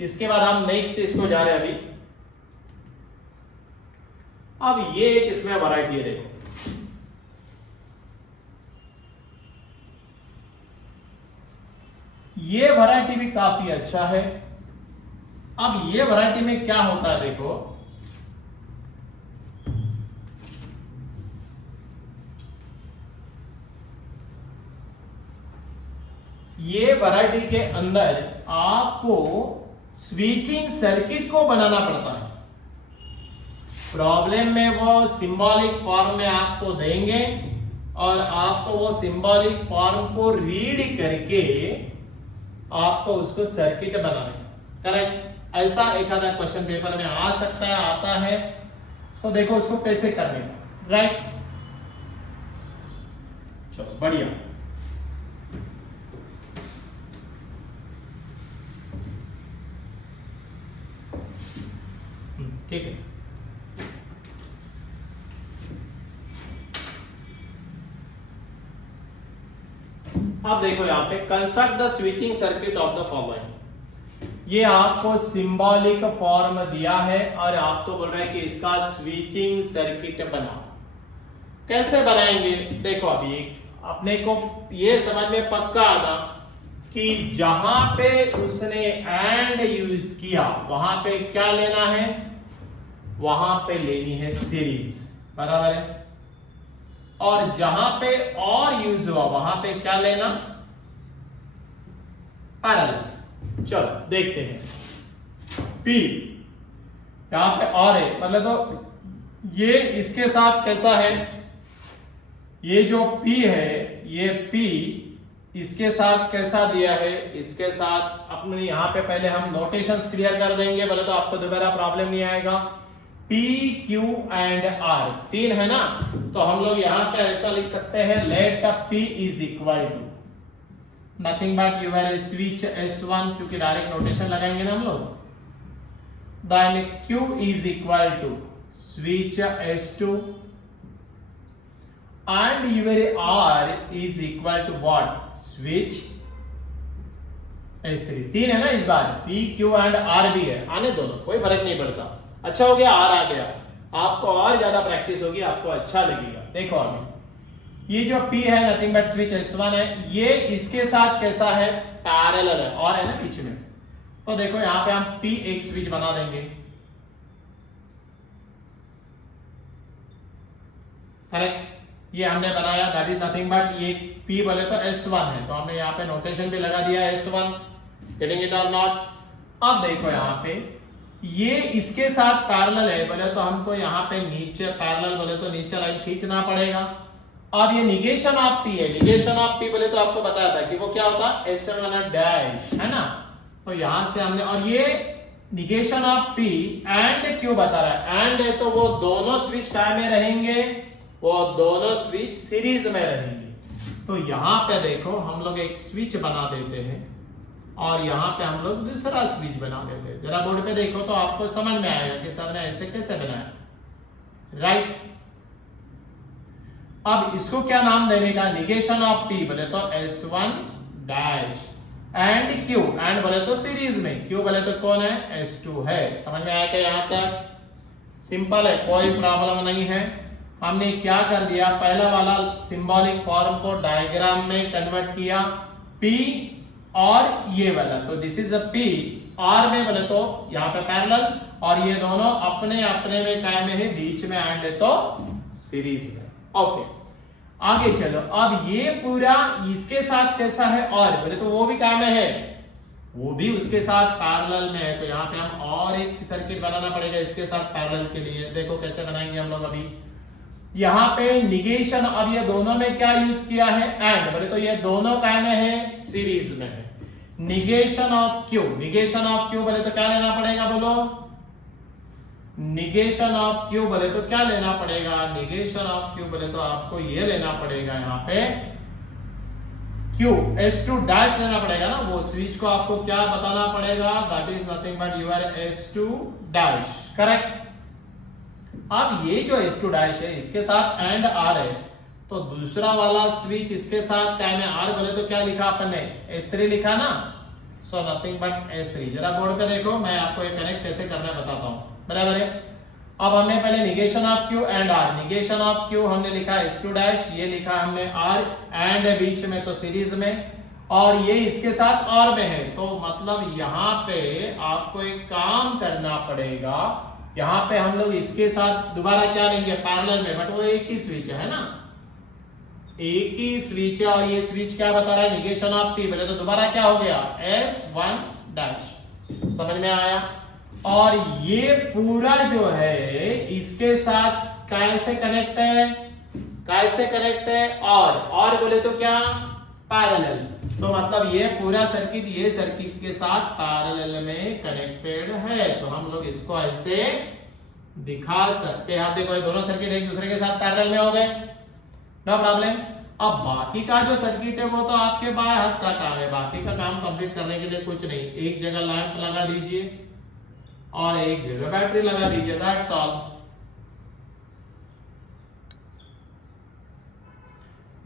इसके बाद हम नेक्स्ट इसको जा रहे हैं अभी। अब ये एक इसमें वैरायटी है, देखो ये वैरायटी भी काफी अच्छा है। अब ये वैरायटी में क्या होता है, देखो ये वैरायटी के अंदर आपको स्विचिंग सर्किट को बनाना पड़ता है। प्रॉब्लम में वो सिंबॉलिक फॉर्म में आपको देंगे और आपको वो सिंबॉलिक फॉर्म को रीड करके आपको उसको सर्किट बनाना है। करेक्ट? ऐसा एक आधा क्वेश्चन पेपर में आ सकता है, आता है। सो देखो उसको कैसे करने का। राइट, चलो बढ़िया। ठीक है, अब देखो यहां पे construct the switching circuit of the following. ये आपको सिंबॉलिक फॉर्म दिया है और आपको बोल रहा है कि इसका स्विचिंग सर्किट बनाओ। कैसे बनाएंगे? देखो अभी अपने को ये समझ में पक्का आना कि जहां पे उसने एंड यूज किया वहां पे क्या लेना है, वहां पे लेनी है सीरीज, बराबर है। और जहां पे और यूज हुआ वहां पे क्या लेना, पैरेलल। चलो देखते हैं। P यहां पे और है, मतलब तो ये इसके साथ कैसा है, ये जो P है ये P इसके साथ कैसा दिया है, इसके साथ अपने यहां पे पहले हम नोटेशंस क्लियर कर देंगे, बोले तो आपको दोबारा प्रॉब्लम नहीं आएगा। P, Q एंड R तीन है ना, तो हम लोग यहां पे ऐसा लिख सकते हैं, let P is equal to nothing but your switch S1, क्योंकि डायरेक्ट नोटेशन लगाएंगे ना हम लोग। Then Q is equal to switch S2 and your R is equal to what, switch S3। तीन है ना इस बार, P, Q and R भी है, आने दोनों, कोई फर्क नहीं पड़ता। अच्छा हो गया R आ गया, आपको और ज्यादा प्रैक्टिस होगी, आपको अच्छा लगेगा। देखो अभी ये जो P है नथिंग बट स्विच S1 है, ये इसके साथ कैसा है, पैरेलल है, और है ना बीच में। तो देखो यहां पे हम P एक स्विच बना देंगे, करेक्ट। ये हमने बनाया, दैट इज नथिंग बट ये P बोले तो S1 है, तो हमने यहाँ पे नोटेशन भी लगा दिया S1। गेटिंग इट और नॉट? अब देखो यहाँ पे ये इसके साथ पैरेलल है बोले तो हमको यहाँ पे नीचे पैरेलल बोले तो नीचे लाइन खींचना पड़ेगा। अब ये निगेशन ऑफ P है, निगेशन ऑफ P बोले तो आपको बताया था कि वो क्या होता है, S1 डैश, है ना। तो यहां से हमने, और ये negation of P and Q बता रहा है, एंड है तो वो दोनों स्विच काय में रहेंगे, वो दोनों स्विच सीरीज में रहेंगे। तो यहां पे देखो हम लोग एक स्विच बना देते हैं और यहां पे हम लोग दूसरा स्विच बना देते हैं। जरा बोर्ड पे देखो तो आपको समझ में आएगा कि सर ने ऐसे कैसे बनाया, राइट। अब इसको क्या नाम देने का, निगेशन ऑफ P बोले तो S1 dash and Q, and बोले तो सीरीज में, Q बोले तो कौन है, S2 है। समझ में आया क्या? यहां तक सिंपल है, कोई प्रॉब्लम नहीं है। हमने क्या कर दिया, पहला वाला सिंबॉलिक फॉर्म को डायग्राम में कन्वर्ट किया, P और ये वाला, तो this is a P, R में बोले तो यहाँ पे पैरेलल, और ये दोनों अपने अपने में काय में है, बीच में एंड है तो सीरीज में। ओके आगे चलो। अब ये पूरा इसके साथ कैसा है, और बोले तो वो भी काय में है, वो भी उसके साथ पैरेलल में है, तो यहाँ पे हम और एक सर्किट बनाना पड़ेगा इसके साथ पैरेलल के लिए। देखो कैसे बनाएंगे हम लोग। अभी यहां पे निगेशन, अब ये दोनों में क्या यूज किया है, एंड, बोले तो ये दोनों काय में है, सीरीज में है। Negation of Q, negation of Q बोले तो क्या लेना पड़ेगा, बोलो। निगेशन ऑफ Q बोले तो क्या लेना पड़ेगा, निगेशन ऑफ Q बोले तो आपको ये लेना पड़ेगा, यहाँ पे Q S2 डैश लेना पड़ेगा ना, वो स्विच को आपको क्या बताना पड़ेगा, that is nothing but your S2 dash, correct. अब ये जो S2 डैश है इसके साथ एंड R है, तो दूसरा वाला स्विच इसके साथ क्या में R बोले तो क्या लिखा अपन ने, S3 लिखा ना, सो नथिंग बट S3। जरा बोर्ड पे देखो, मैं आपको ये कनेक्ट कैसे करना है बताता हूँ, बराबर है। अब हमने पहले negation of Q and R, negation of Q हमने लिखा S2 डैश, ये लिखा हमने R एंड बीच में तो सीरीज में, और ये इसके साथ और में है, तो मतलब यहाँ पे आपको एक काम करना पड़ेगा, यहाँ पे हम लोग इसके साथ दोबारा क्या लेंगे पैरेलल में, बट वो एक ही स्विच है ना, एक ही स्विच है, और ये स्विच क्या बता रहा है निगेशन ऑफ P, बोले तो दोबारा क्या हो गया S1 डैश, समझ में आया। और ये पूरा जो है इसके साथ कैसे कनेक्ट है, कैसे कनेक्ट है, और बोले तो क्या पैरेलल, तो मतलब ये पूरा सर्किट ये सर्किट के साथ पैरेलल में कनेक्टेड है, तो हम लोग इसको ऐसे दिखा सकते हैं। आप देखो ये दोनों सर्किट एक दूसरे के साथ पैरेलल में हो गए, नो प्रॉब्लम। अब बाकी का जो सर्किट है वो तो आपके बाएं हाथ का काम है, बाकी का काम कंप्लीट करने के लिए कुछ नहीं, एक जगह लैंप लगा दीजिए और एक जगह बैटरी लगा दीजिए, दैट्स ऑल।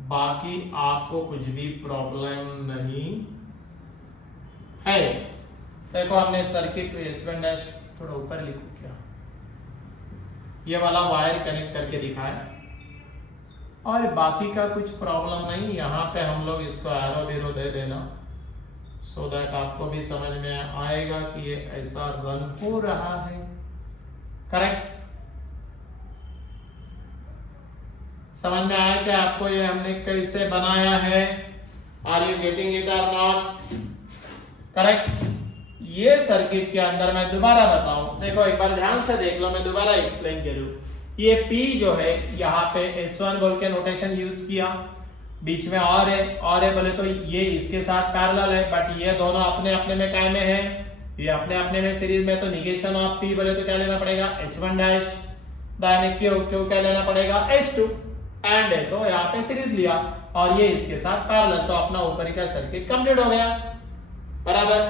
बाकी आपको कुछ भी प्रॉब्लम नहीं है। देखो हमने सर्किट को S1 डैश थोड़ा ऊपर लिखो क्या, ये वाला वायर कनेक्ट करके दिखाया, और बाकी का कुछ प्रॉब्लम नहीं। यहाँ पे हम लोग इसको एरो बीरो दे देना, सो दैट आपको भी समझ में आएगा कि ये ऐसा रन हो रहा है, करेक्ट। समझ में आया कि आपको ये हमने कैसे बनाया है, आर यू गेटिंग इट और नॉट, करेक्ट। ये सर्किट के अंदर मैं दोबारा बताऊं, देखो एक बार ध्यान से देख लो, मैं दोबारा एक्सप्लेन करूं। ये P जो है यहाँ पे S1 बोल के नोटेशन यूज किया, बीच में और है बोले तो ये इसके साथ पैरेलल है, बट ये दोनों अपने अपने में काय में है, ये अपने अपने में सीरीज में, तो निगेशन ऑफ P बोले तो क्या लेना पड़ेगा S1 डैश, दाहिने Q क्या लेना पड़ेगा S2, एंड है तो यहाँ पे सीरीज लिया, और ये इसके साथ पैरेलल, तो अपना ऊपर का सर्किट कंप्लीट हो गया, बराबर।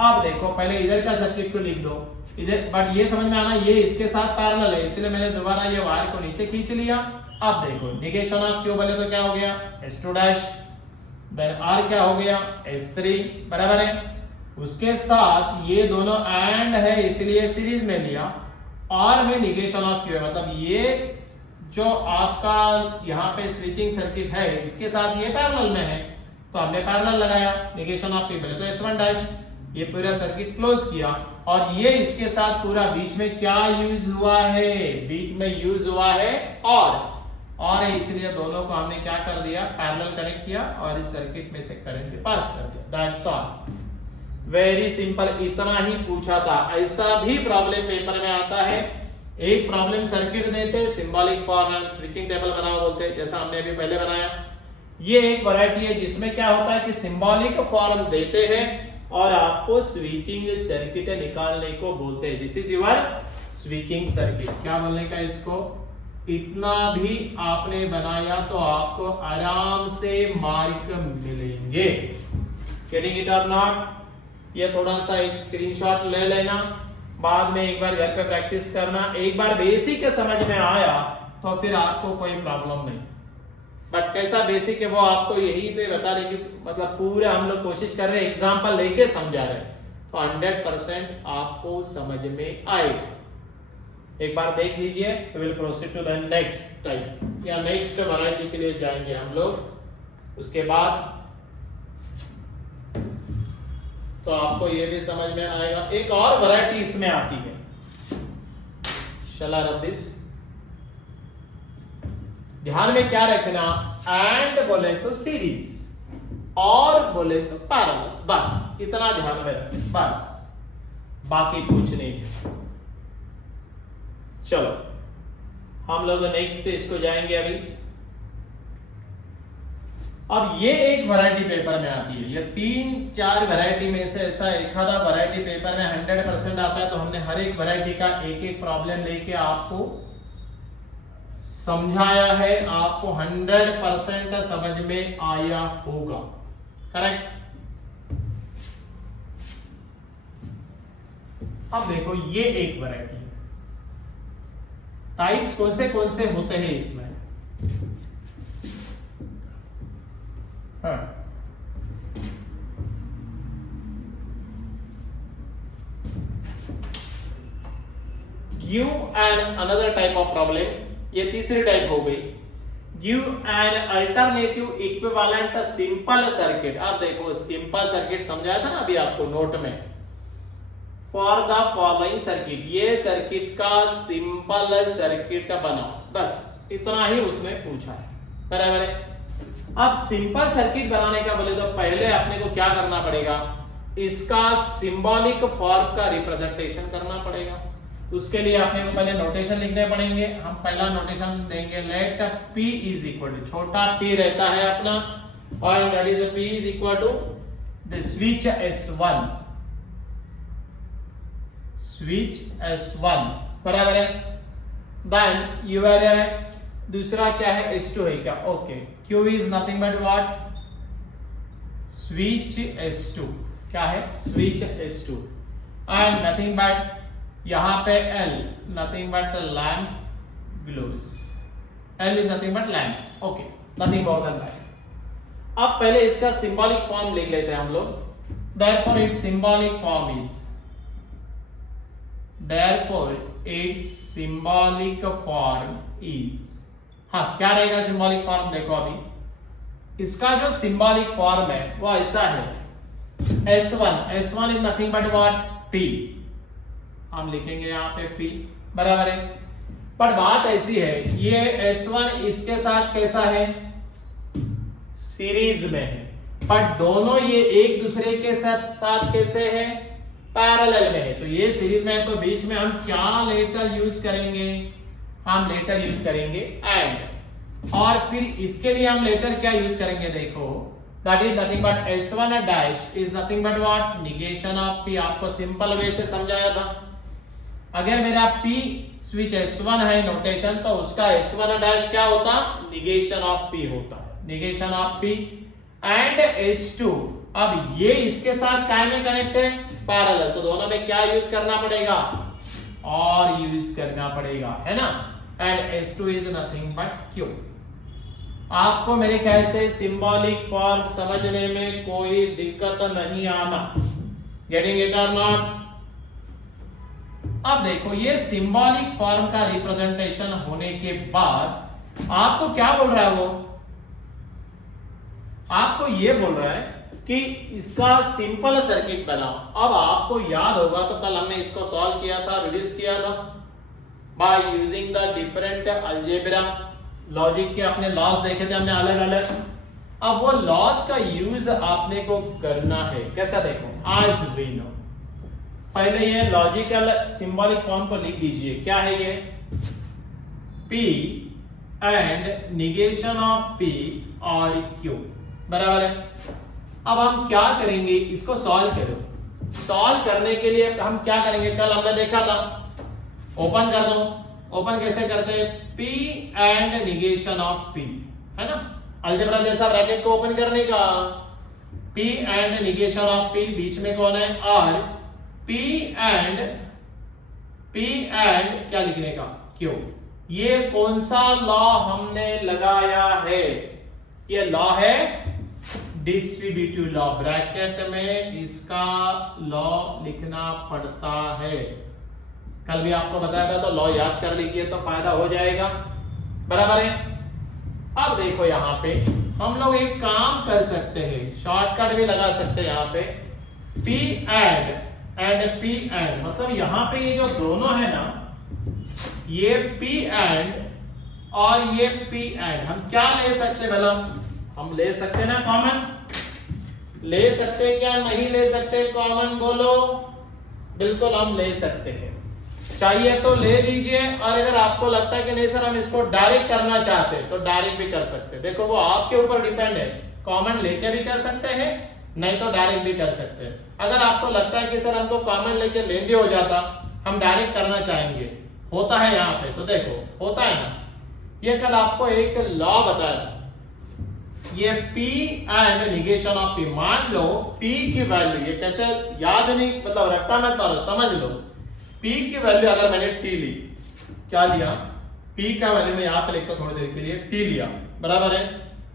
अब देखो पहले इधर का सर्किट को लिख दो इधर, बट ये समझ में आना ये इसके साथ पैरेलल है, इसलिए मैंने दोबारा ये वायर को नीचे खींच लिया। अब देखो निगेशन ऑफ Q बोले तो क्या हो गया S2 डैश, देन R क्या हो गया S3, बराबर है। उसके साथ ये दोनों एंड है इसलिए सीरीज में लिया, और में निगेशन ऑफ Q है, मतलब ये जो आपका यहाँ पे स्विचिंग सर्किट है इसके साथ ये पैरेलल में है, तो हमने पैरेलल लगाया, निगेशन ऑफ P बोले तो S1 डैश, ये पूरा सर्किट क्लोज किया, और ये इसके साथ पूरा बीच में क्या यूज हुआ है, बीच में यूज हुआ है और इसलिए दोनों को हमने क्या कर दिया पैरेलल कनेक्ट किया, और इस सर्किट में से करंट पास कर दिया, दैट्स ऑल, वेरी सिंपल। इतना ही पूछा था, ऐसा भी प्रॉब्लम पेपर में आता है। एक प्रॉब्लम सर्किट देते, सिंबॉलिक फॉर्म स्विचिंग टेबल बनाओ बोलते, जैसा हमने अभी पहले बनाया। ये एक वैरायटी है जिसमें क्या होता है कि सिंबॉलिक फॉर्म देते हैं और आपको स्विचिंग सर्किट निकालने को बोलते हैं, this is your switching circuit. क्या बोलने का इसको, इतना भी आपने बनाया तो आपको आराम से मार्क मिलेंगे, गेटिंग इट और नॉट। ये थोड़ा सा एक स्क्रीनशॉट ले लेना, बाद में एक बार घर पे प्रैक्टिस करना, एक बार बेसिक समझ में आया तो फिर आपको कोई प्रॉब्लम नहीं, बट कैसा बेसिक है वो आपको यही पे बता रहे कि मतलब पूरा हम लोग कोशिश कर रहे हैं एग्जांपल लेके समझा रहे हैं, तो 100% आपको समझ में आएगा। एक बार देख लीजिए, तो will proceed to the next type या नेक्स्ट वैरायटी के लिए जाएंगे हम लोग। उसके बाद तो आपको ये भी समझ में आएगा। एक और वैरायटी इसमें आती है, शैल आई रब दिस, ध्यान में क्या रखना, एंड बोले तो सीरीज और बोले तो पैरेलल, बस इतना ध्यान में रखें, बस बाकी कुछ नहीं है। चलो हम लोग नेक्स्ट इसको जाएंगे अभी। अब ये एक वैरायटी पेपर में आती है, ये 3-4 वैरायटी में से ऐसा एक आधा वैरायटी पेपर में 100% आता है, तो हमने हर एक वैरायटी का एक एक प्रॉब्लम लेके आपको समझाया है, आपको 100% समझ में आया होगा, करेक्ट। अब देखो ये एक वैरायटी है, टाइप्स कौन से होते हैं इसमें। हाँ, give an another type of problem, ये तीसरी टाइप हो गई। Give an alternative equivalent simple circuit. अब देखो सिंपल सर्किट समझाया था ना अभी आपको नोट में। फॉर द फॉलोइंग सर्किट, ये सर्किट का सिंपल सर्किट बनाओ, बस इतना ही उसमें पूछा है, बराबर है। अब सिंपल सर्किट बनाने का बोले तो पहले अपने को क्या करना पड़ेगा, इसका सिंबॉलिक फॉर्म का रिप्रेजेंटेशन करना पड़ेगा। उसके लिए अपने को पहले नोटेशन लिखने पड़ेंगे। हम पहला नोटेशन देंगे, let P is equal to, छोटा p रहता है अपना, और that is P is equal to the switch S1, switch S1, बराबर है। देन यूर दूसरा क्या है, S2 है क्या, okay. Q is nothing but what, switch S2, क्या है, switch S2, and nothing but यहां पे L, nothing but lamp glows, L is nothing but lamp, okay, nothing more than that. अब पहले इसका सिंबॉलिक फॉर्म लिख लेते हैं हम लोग। Therefore it's symbolic form is, therefore it's symbolic form is, हाँ क्या रहेगा सिंबॉलिक फॉर्म, देखो अभी इसका जो सिंबॉलिक फॉर्म है वो ऐसा है, S1 is nothing but what, P, हम लिखेंगे यहाँ पे P, बराबर है। पर बात ऐसी है, ये S1 इसके साथ कैसा है, सीरीज में है, पर दोनों ये एक दूसरे के साथ कैसे है, पैरेलल में है। तो ये सीरीज में है तो बीच में हम क्या लेटर यूज करेंगे, हम लेटर यूज करेंगे एंड, और फिर इसके लिए हम लेटर क्या यूज करेंगे, देखो that is nothing but S1 dash is nothing but what, negation of P। आपको सिंपल वे से समझाया था, अगर मेरा P स्विच S1 है नोटेशन, तो उसका S1 डैश क्या होता, निगेशन ऑफ P होता है, negation of P and S2। अब ये इसके साथ क्या में कनेक्ट है, पैरेलल, तो दोनों में क्या यूज करना पड़ेगा, और यूज करना पड़ेगा, है ना। And S2 is nothing but Q। आपको मेरे ख्याल से सिंबॉलिक फॉर्म समझने में कोई दिक्कत नहीं आना, गेटिंग इट और नॉट। अब देखो ये सिंबॉलिक फॉर्म का रिप्रेजेंटेशन होने के बाद आपको क्या बोल रहा है, वो आपको ये बोल रहा है कि इसका सिंपल सर्किट बनाओ। अब आपको याद होगा तो कल हमने इसको सॉल्व किया था, रिड्यूस किया था bye using the different algebra. Logic के अपने लॉस देखे थे हमने अलग अलग। अब वो लॉस का यूज आपने को करना है, कैसा देखो, आज वी नो। पहले ये लॉजिकल सिंबॉलिक फॉर्म को लिख दीजिए, क्या है ये, P and negation of P और Q, बराबर है। अब हम क्या करेंगे, इसको सॉल्व करो। सॉल्व करने के लिए हम क्या करेंगे, कल हमने देखा था, ओपन कर दो। ओपन कैसे करते हैं, P and negation of P, है ना, अलजेब्रा जैसा ब्रैकेट को ओपन करने का, P and negation of P, बीच में कौन है, और P एंड क्या लिखने का, Q। ये कौन सा लॉ हमने लगाया है, ये लॉ है डिस्ट्रीब्यूटिव लॉ, ब्रैकेट में इसका लॉ लिखना पड़ता है। कल भी आपको बताया था, तो लॉ याद कर लीजिए तो फायदा हो जाएगा, बराबर है। अब देखो यहाँ पे हम लोग एक काम कर सकते हैं, शॉर्टकट भी लगा सकते हैं यहाँ पे, P एंड P एंड, मतलब यहाँ पे ये जो दोनों है ना, ये P एंड और ये P एंड, हम क्या ले सकते भला, हम ले सकते ना कॉमन, ले सकते क्या, नहीं ले सकते कॉमन, बोलो। बिल्कुल हम ले सकते हैं, चाहिए तो ले लीजिए, और अगर आपको लगता है कि नहीं सर हम इसको डायरेक्ट करना चाहते हैं तो डायरेक्ट भी कर सकते हैं। देखो वो आपके ऊपर डिपेंड है, कॉमन लेके भी कर सकते हैं, नहीं तो डायरेक्ट भी कर सकते हैं। अगर आपको लगता है कि सर हमको कॉमन लेके लेंदी हो जाता, हम डायरेक्ट करना चाहेंगे, होता है यहाँ पे, तो देखो होता है ना, ये कल आपको एक लॉ बताया था, ये P and negation of P। मान लो P की वैल्यू, ये कैसे याद नहीं, मतलब रट्टा मत मारो, समझ लो। P की वैल्यू अगर मैंने T ली, क्या लिया, P का वैल्यू मैं यहाँ पे लिखता हूं थोड़ी देर के लिए, T लिया, बराबर है,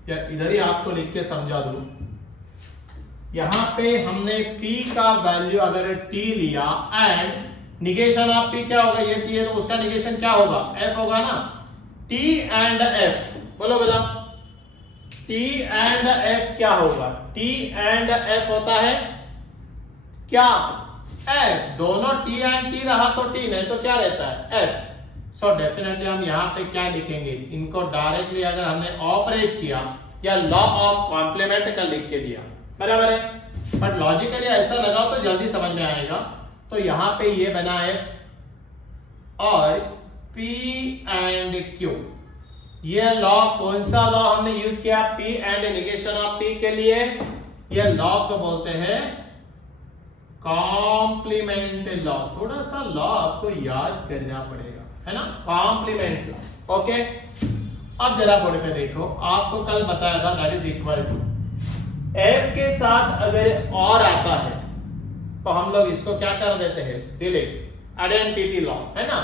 या इधर ही आपको लिख के समझा दूं। यहाँ पे हमने P का वैल्यू अगर T लिया एंड निगेशन ऑफ टी क्या होगा, ये टी है तो उसका निगेशन क्या होगा, एफ होगा ना। टी एंड एफ, बोलो बोला, टी एंड एफ क्या होगा, टी एंड एफ होता है क्या, एफ। दोनों टी एंड टी रहा तो टी, नहीं तो क्या रहता है, एफ। सो डेफिनेटली हम यहाँ पे क्या लिखेंगे, इनको डायरेक्टली अगर हमने ऑपरेट किया या लॉ ऑफ कॉम्प्लीमेंट का लिख के दिया, बराबर है। बट लॉजिकली ऐसा लगाओ तो जल्दी समझ में आएगा। तो यहां पे ये बना है और P एंड Q, ये लॉ कौन सा लॉ हमने यूज किया, P and negation of P के लिए, ये लॉ को बोलते हैं कॉम्प्लीमेंट लॉ। थोड़ा सा लॉ आपको याद करना पड़ेगा, है ना, कॉम्प्लीमेंट लॉ। ओके, अब जरा बोर्ड पे देखो, आपको कल बताया था that is equal to F के साथ अगर और आता है तो हम लोग इसको क्या कर देते हैं, डिलीट, आइडेंटिटी लॉ, है ना।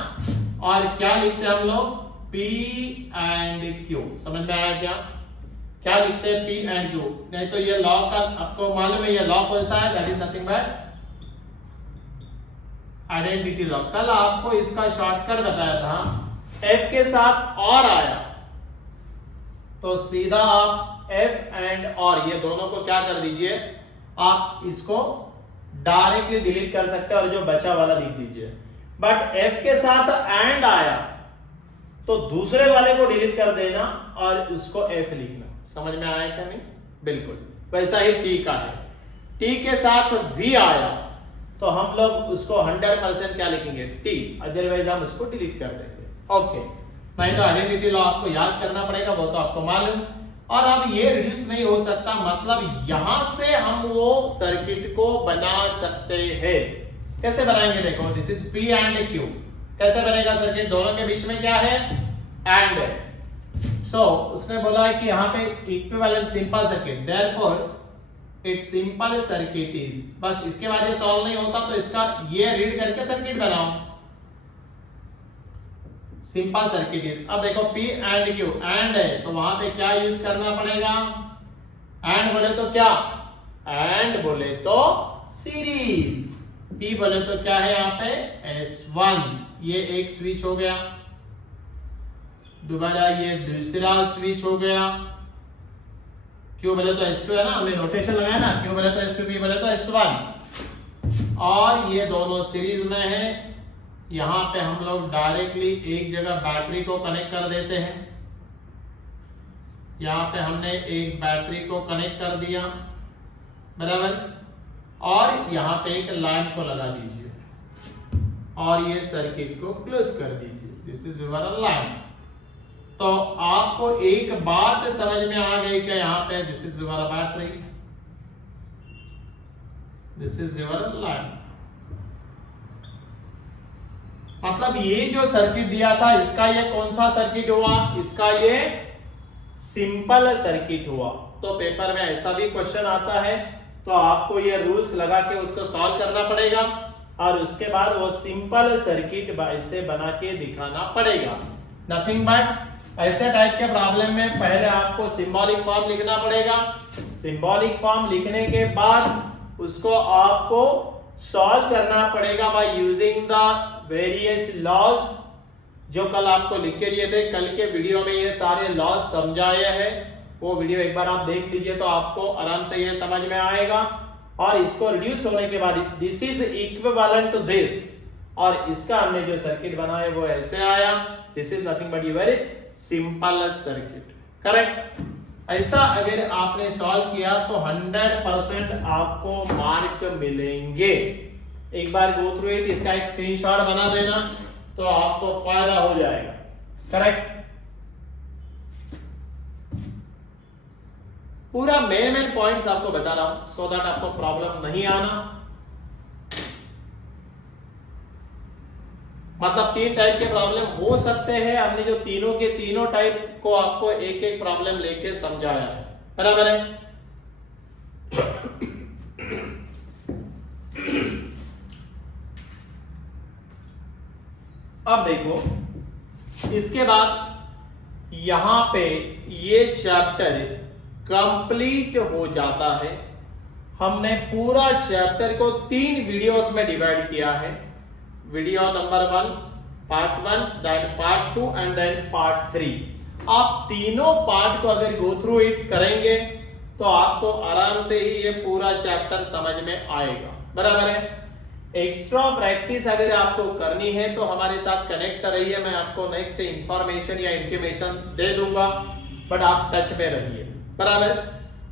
और क्या लिखते हैं हम लोग, P एंड Q, समझ में आया क्या, क्या लिखते हैं P एंड Q। नहीं तो ये लॉ का आपको मालूम है, ये लॉ कौन सा है, that is nothing but identity law. कल आपको इसका शॉर्टकट बताया था, F के साथ और आया तो सीधा आप F एंड और ये दोनों को क्या कर दीजिए, आप इसको डायरेक्टली डिलीट कर सकते हैं और जो बचा वाला लिख दीजिए। बट F के साथ एंड आया तो दूसरे वाले को डिलीट कर देना और उसको F लिखना। समझ में आया क्या नहीं, बिल्कुल वैसा ही T का है। T के साथ V आया तो हम लोग उसको 100% क्या लिखेंगे, T, अदरवाइज हम उसको डिलीट कर देंगे। ओके, नहीं तो आइडेंटिटी लॉ आपको याद करना पड़ेगा, वो तो आपको मालूम। और अब ये रिड्यूस नहीं हो सकता, मतलब यहां से हम वो सर्किट को बना सकते हैं। कैसे बनाएंगे, देखो this is P and Q, कैसे बनेगा सर्किट, दोनों के बीच में क्या है, एंड है। सो उसने बोला है कि यहाँ पे equivalent simple circuit, therefore it's simple circuit is, बस इसके बाद ये सॉल्व नहीं होता तो इसका ये रीड करके सर्किट बनाओ, सिंपल सर्किट इज। अब देखो P एंड Q, एंड है तो वहां पे क्या यूज करना पड़ेगा, एंड बोले तो क्या, एंड बोले तो सीरीज, P बोले तो क्या है यहाँ पे S1, ये एक स्विच हो गया, दोबारा ये दूसरा स्विच हो गया, Q बोले तो S2 है ना, हमने नोटेशन लगाया ना, Q बोले तो S2, P बोले तो S1, और ये दोनों सीरीज में है। यहां पे हम लोग डायरेक्टली एक जगह बैटरी को कनेक्ट कर देते हैं, यहां पे हमने एक बैटरी को कनेक्ट कर दिया, बराबर, और यहां पे एक लाइन को लगा दीजिए और ये सर्किट को क्लोज कर दीजिए, दिस इज योर लाइन। तो आपको एक बात समझ में आ गई कि यहां पे this is your battery, this is your line. मतलब ये जो सर्किट दिया था इसका ये कौन सा सर्किट हुआ, इसका ये सिंपल सर्किट हुआ। तो पेपर में ऐसा भी क्वेश्चन आता है तो आपको ये रूल्स लगा के उसको सॉल्व करना पड़ेगा और उसके बाद वो सिंपल सर्किट ऐसे बना के दिखाना पड़ेगा। नथिंग बट ऐसे टाइप के प्रॉब्लम में पहले आपको सिंबॉलिक फॉर्म लिखना पड़ेगा, सिंबॉलिक फॉर्म लिखने के बाद उसको आपको सॉल्व करना पड़ेगा by using the various laws, जो कल आपको लिख के दिए थे। कल के वीडियो में ये सारे लॉज समझाए हैं, वो वीडियो एक बार आप देख लीजिए तो आपको आराम से ये समझ में आएगा। और इसको रिड्यूस होने के बाद this is equivalent to this, और इसका हमने जो सर्किट बनाया वो ऐसे आया, this is nothing but very simple circuit, correct. ऐसा अगर आपने सॉल्व किया तो 100% आपको मार्क मिलेंगे। एक बार गो थ्रू इट, इसका एक स्क्रीनशॉट बना देना तो आपको फायदा हो जाएगा, करेक्ट। पूरा मेन पॉइंट्स आपको बता रहा हूं सो दैट आपको प्रॉब्लम नहीं आना। मतलब 3 टाइप के प्रॉब्लम हो सकते हैं, हमने जो तीनों के तीनों टाइप को आपको एक एक प्रॉब्लम लेके समझाया है, बराबर है। अब देखो इसके बाद यहां पे ये चैप्टर कंप्लीट हो जाता है। हमने पूरा चैप्टर को 3 वीडियोस में डिवाइड किया है। Video number 1, part 1, then part 2 and then part 3। आप तीनों पार्ट को अगर गो थ्रू इट करेंगे तो आपको आराम से ही ये पूरा चैप्टर समझ में आएगा, बराबर है। एक्स्ट्रा प्रैक्टिस अगर आपको करनी है तो हमारे साथ कनेक्ट रहिए, मैं आपको नेक्स्ट इंफॉर्मेशन या इंटीमेशन दे दूंगा, बट आप टच में रहिए, बराबर।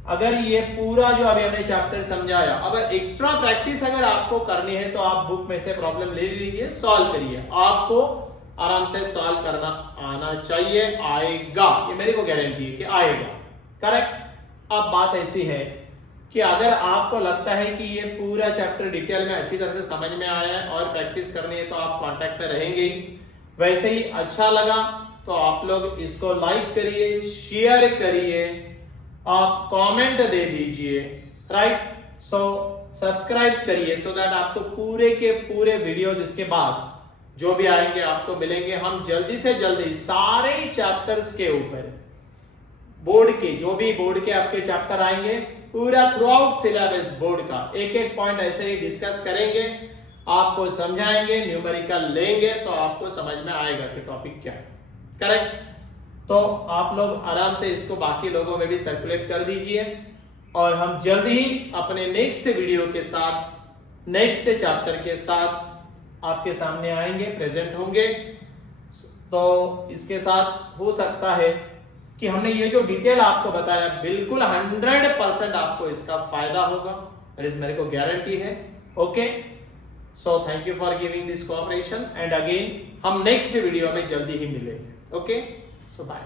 अगर ये पूरा जो अभी हमने चैप्टर समझाया, अब एक्स्ट्रा प्रैक्टिस अगर आपको करनी है तो आप बुक में से प्रॉब्लम ले लीजिए, सॉल्व करिए, आपको आराम से सॉल्व करना आना चाहिए, आएगा, ये मेरी को गारंटी है कि आएगा, करेक्ट। अब बात ऐसी है कि अगर आपको लगता है कि ये पूरा चैप्टर डिटेल में अच्छी तरह से समझ में आया है और प्रैक्टिस करनी है तो आप कांटेक्ट में रहेंगे। वैसे ही अच्छा लगा तो आप लोग इसको लाइक करिए, शेयर करिए, आप कमेंट दे दीजिए, राइट। सो सब्सक्राइब करिए सो दैट आपको पूरे के पूरे वीडियोस इसके बाद जो भी आएंगे आपको मिलेंगे। हम जल्दी से जल्दी सारे चैप्टर्स के ऊपर बोर्ड के जो भी बोर्ड के आपके चैप्टर आएंगे पूरा थ्रू आउट सिलेबस बोर्ड का एक एक पॉइंट ऐसे ही डिस्कस करेंगे, आपको समझाएंगे, न्यूमेरिकल लेंगे तो आपको समझ में आएगा कि टॉपिक क्या है, करेक्ट। तो आप लोग आराम से इसको बाकी लोगों में भी सर्कुलेट कर दीजिए और हम जल्दी ही अपने नेक्स्ट वीडियो के साथ, नेक्स्ट चैप्टर के साथ आपके सामने आएंगे, प्रेजेंट होंगे। तो इसके साथ हो सकता है कि हमने ये जो डिटेल आपको बताया बिल्कुल 100% आपको इसका फायदा होगा, मेरे को गारंटी है, okay. So thank you for giving this cooperation and again हम नेक्स्ट वीडियो में जल्दी ही मिलेंगे, ओके। सो बाय।